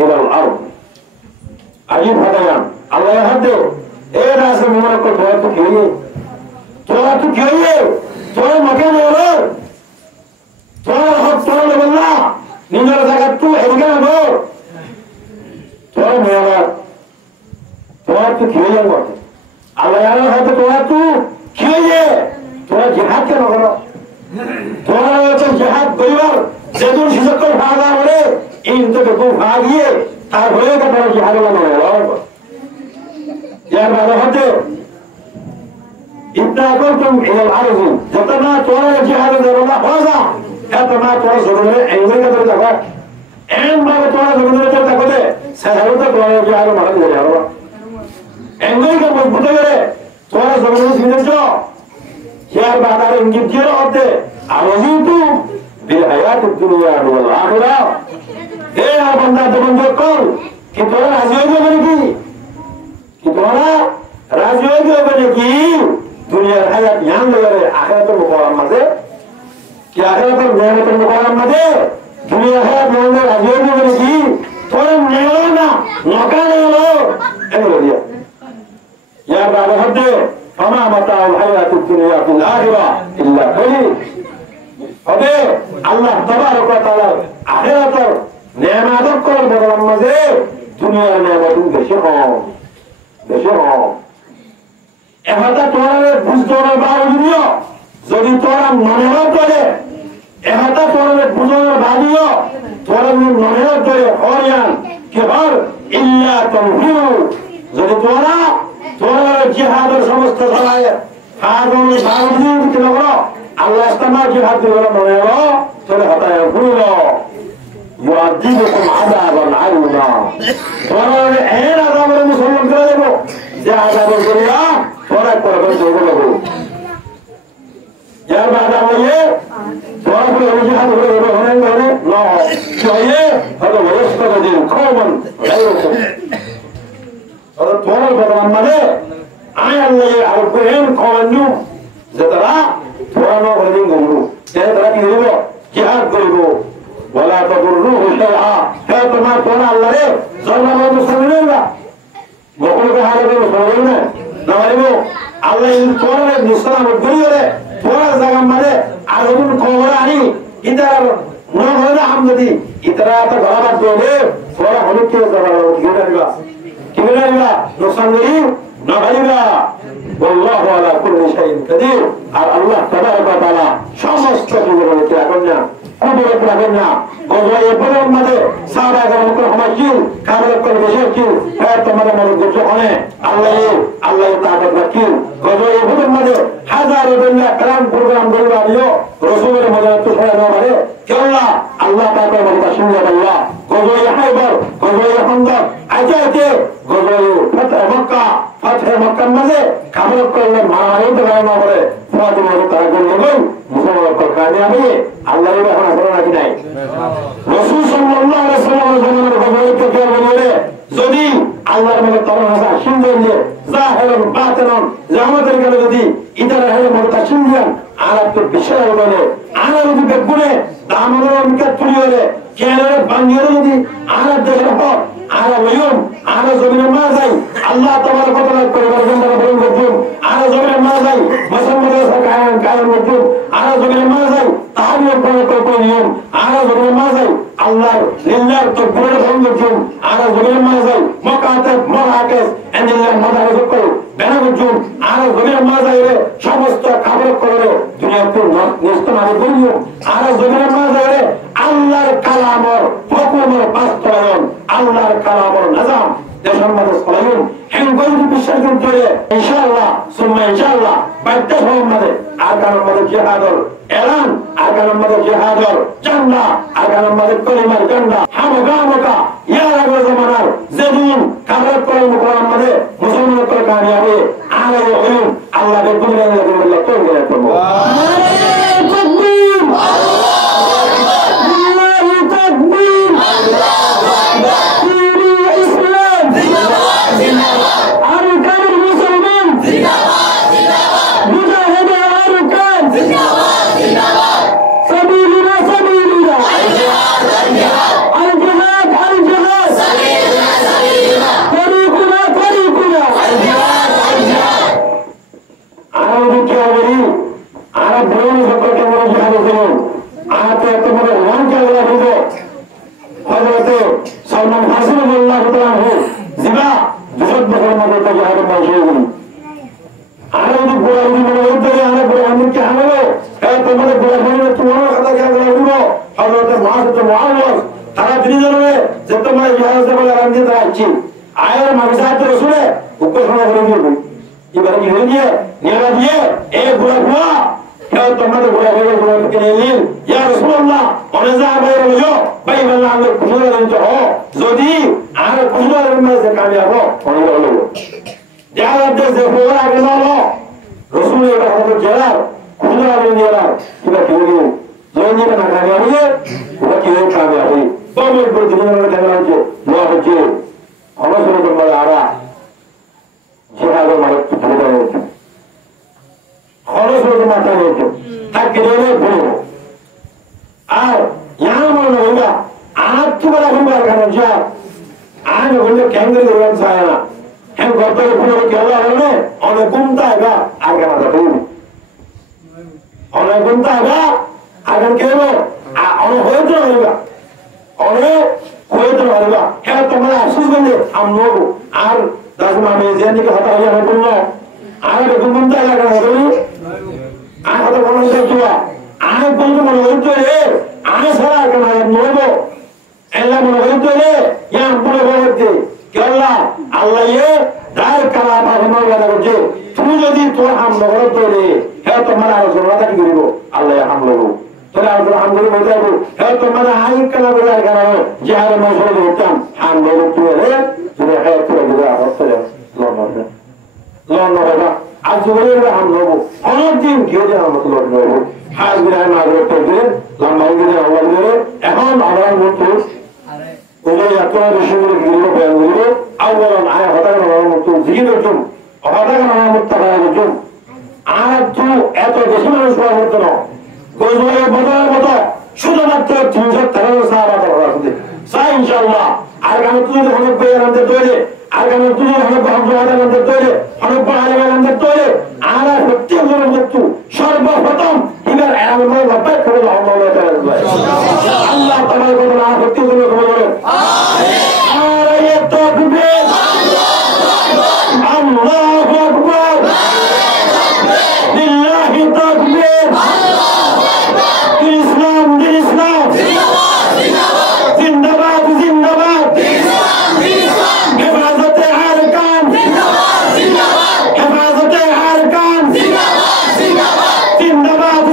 إلى الأرض عجيب هذا الله يهدي إيه ناس مبارك تواتو كيوية تو مكان يرى تو خط بالله نيجر زكاتو إرجع بو توم يلا تواتو كيوية وقت الله يلا هذا تواتو كيوية تو جهاد كنا كنا تو جهاد بيوار زدون شزكوا فاضا وله إن تبكوا فاضية تابعه كنا جهاد ولا نولا يا بعد هذا إذا كنتم إلى الأرض جتنا تولا جهاد درونا فازا هذا ما تولا زمانه إنجيل كذا تقول إن ما تولا زمانه تقول سهلة تولا جهاد ما هذا جهاد إنجيل كم بده كذا تولا زمانه سينجو يا بعد إنجيل كذا هذا أولي تو بالحياة الدنيا والآخرة اے بندہ بندو کر کہ تھوڑا راضی ہو گئے بنے کہ تھوڑا راضی ہو گئے بنے کی دنیا حیات یہاں لے رہے آخرت المقام مدے کہ آخرت المقام مدے دنیا حیات یہاں لے راضی ہو گئے بنے کی تھوڑا نیلو نا نوکا نیلو اے لیا یا بعد حد فما متاع الحياة الدنيا في الآخرة إلا قليل হবে আল্লাহ তাবারক ওয়া তাআলা আখিরাতের নেয়ামত করার বদলার মাঝে দুনিয়ার নেয়ামত বেশি হয় এহাটা তোরে বুঝদোর বাউলিও যদি তোরা মনের করে এহাটা তোরে বুঝদোর বাউলিও তোরা মনের করে হরিয়ান কেবল ইল্লা তানফিরু যদি তোরা জিহাদের সমস্ত সরায় হাদুল বাউলিও কি লাগলো Allah istamak jihad di dalam mereka sudah kata yang pula yu'adzibukum adaban alima orang yang ada orang Muslim kerana itu dia ada berseria orang korban juga lagu yang ada lagi orang pun jihad orang no jadi ada wajib kauman lainnya ada orang berdalam mana ayat lagi al-Quran kaumannya setelah পুরানো হরিণ গরু যে তারা কি করব জিহাদ করব ওয়ালা তাদুরুহু শাইআ হে তোমার কোন আল্লাহ রে জন্নাত মুসলিমের না গোকুলকে হারাবে মুসলিম না না মারিব আল্লাহ ইন তোরে মুসলমান গরিরে তোরা জায়গা মানে আরবুন খবর আনি ইদার না হলে আমদি ইতরা তো গলাবাদ দেবে তোরা হলে কি জবাব দিবা কি বলবা মুসলিম না ভাইবা والله على كل شيء قدير الله تبارك وتعالى সমস্ত কিছু করতে পারেন না কবুল করবেন না গজওয়ে বদর মধ্যে সাহাবা کرام হমাজিল কামল করে বসেছিল হ্যাঁ তোমাদের মনে করছে ওখানে আল্লাহ তাআলা রাখি গজওয়ে বদর মধ্যে হাজারো দুনিয়া কালাম প্রোগ্রাম বলবানিও রাসূলের মদত তো হয় না মানে কি আল্লাহ তাআলা বলতা শুনলে আল্লাহ গজওয়ে হায়বার গজওয়ে খন্দক আজাতে গজওয়ে ফাতহ মক্কা মধ্যে কামল করলে মারাইতে পারে না বলে ফাতিমা তার গুণ মুসলমান কর কামিয়াবি আল্লাহর এখন আসলে নাকি নাই রাসূল সাল্লাল্লাহু আলাইহি ওয়াসাল্লামের জামানার গজওয়ে কে বলে যদি আল্লাহর মধ্যে তরহাসা সুন্দর যে জাহিরুন বাতিনুন জামাতের গেলে যদি ইদারা হলে মুরতাশিন দিয়ান আরব তো বিশাল বলে আরব যদি বেগুনে দামনের অমিকা তুলি হলে কেনে বাঙ্গিয়ে যদি আরব দেশের পর আরব ইয়ুম আরব জমিনের মাঝাই আল্লাহ তাবারক ওয়া তাআলা পরিবার জনতা বলেন গজুম আরব জমিনের মাঝাই মুসলমানদের সরকার কায়েম গজুম আরব জমিনের মাঝাই তাহমিয়ত করে নিয়ম আরব জমিনের মাঝাই আল্লাহ লিল্লাহ তাকবীর গজুম আরব জমিনের মাঝাই মাকাতাব মারাকেস আল্লাহ মাদারজ করে বেনা গজুম আরব জমিনের মাঝাই সমস্ত খবর করে দুনিয়াতে নিস্তমানে দুনিয়া আরব জমিনের মাঝাই আল্লাহর কালামর হুকুমের বাস্তবায়ন আল্লাহর কালামর নিজাম দেশের মধ্যে চলায়ুন হেঙ্গল বিশ্বাস করে ইনশাআল্লাহ সুম্মা ইনশাআল্লাহ বাইতে মধ্যে আগানোর মধ্যে জিহাদর এলান আগানোর মধ্যে জিহাদর জান্নাহ আগানোর মধ্যে কলিমার জান্নাহ হামগামকা ইয়া রাগো জামানার যেদিন কারার করে মুকররম মধ্যে মুসলমানের করে কামিয়াবি আলাইহি ওয়াসাল্লাম আল্লাহর দুনিয়ার মধ্যে আল্লাহ তৌফিক করব আয়ের মাগসাত রাসূলে উকশনা করে দিও এবারে কি হয়ে গিয়ে নিয়ে দিয়ে এই বুড়া বুড়া কেউ তোমাদের বুড়া বুড়া বুড়া কে নিলেন ইয়া রাসূলুল্লাহ অনেজা বাইরে হইও ভাই বললা আমি খুশি হলাম তো যদি আর খুশি হলাম যে কামিয়াব হলো হলো যারা দেশে বুড়া আগে হলো রাসূলের কথা জেলার খুশি হলাম জেলার কিবা কি হলো জয়নি না কামিয়াবি ওরা কি হয়ে কামিয়াবি তোমার উপর দিনের ক্যামেরা হচ্ছে লোয়া হচ্ছে অনসর তোমার আরা জিহাদের মালিক ধরে দেওয়া হচ্ছে অনসর মাথা হচ্ছে তাকে ধরে বলবো আর यहाँ मौन होगा आज तो बड़ा हम बार करना चाह आज बोले कैंगरी देवन साया हम करते हैं पुनः क्या हुआ हमने उन्हें घूमता है क्या आगे ना तो उन्हें घूमता है क्या आगे क्या हो उन्हें होए तो रहेगा क्या तुम्हारा अफसोस बने हम लोग आर दस माह में जेनी का हटा हुआ है बोलना आगे तो घूमता है क्या करना आगे तो बोलना चाहिए हुआ आगे बोल तो बोलो तो ये आगे सारा करना है नोबो ऐला बोलो तो ये यहाँ पूरे बोलते क्या अल्लाह ये दार कला बागमा वाला बच्चे तू जो दी तो हम लोग तो ये है तो हमारा सुनना था कि गिरो अल्लाह ये हम लोगों तो हम लोग बोलते हैं है तो हमारा आई कला बजा कर रहा है जहाँ मैं सोच रहा हूँ हम लोग तो ये तुझे है तो गिरा होता है लॉन होगा आज सुबह हम लोग अनेक दिन क्यों जाना मतलब लोग हाल गिरा मारो तो गिरे लंबाई गिरा हुआ गिरे এখন আমরা মতো ওই এত বেশি করে गिरो बयान गिरो আওয়ালান আয় হঠাৎ আমার মতো জিগির জন্য হঠাৎ আমার মতো হওয়ার জন্য আর তো এত বেশি মানুষ হওয়ার মতো না গোজবারে বদল শুধুমাত্র 313 সাহাবা আছে সাই ইনশাআল্লাহ আর আমি তুই অনেক বয়ান আনতে তৈরি আগামী তুই অনেক ভাবনা আনতে তৈরি অনেক পাহাড়ে আনতে তৈরি আর সত্যি করে মতো সর্বপ্রথম এবার আমরা লবাই করে আল্লাহ তাআলা বলেন আর সত্যি করে বলেন আমিন আর এই তাকবীর আল্লাহু আকবার লিল্লাহি তাকবীর ইসলাম ইসলাম জিন্দাবাদ জিন্দাবাদ হেফাজতে আরকান জিন্দাবাদ জিন্দাবাদ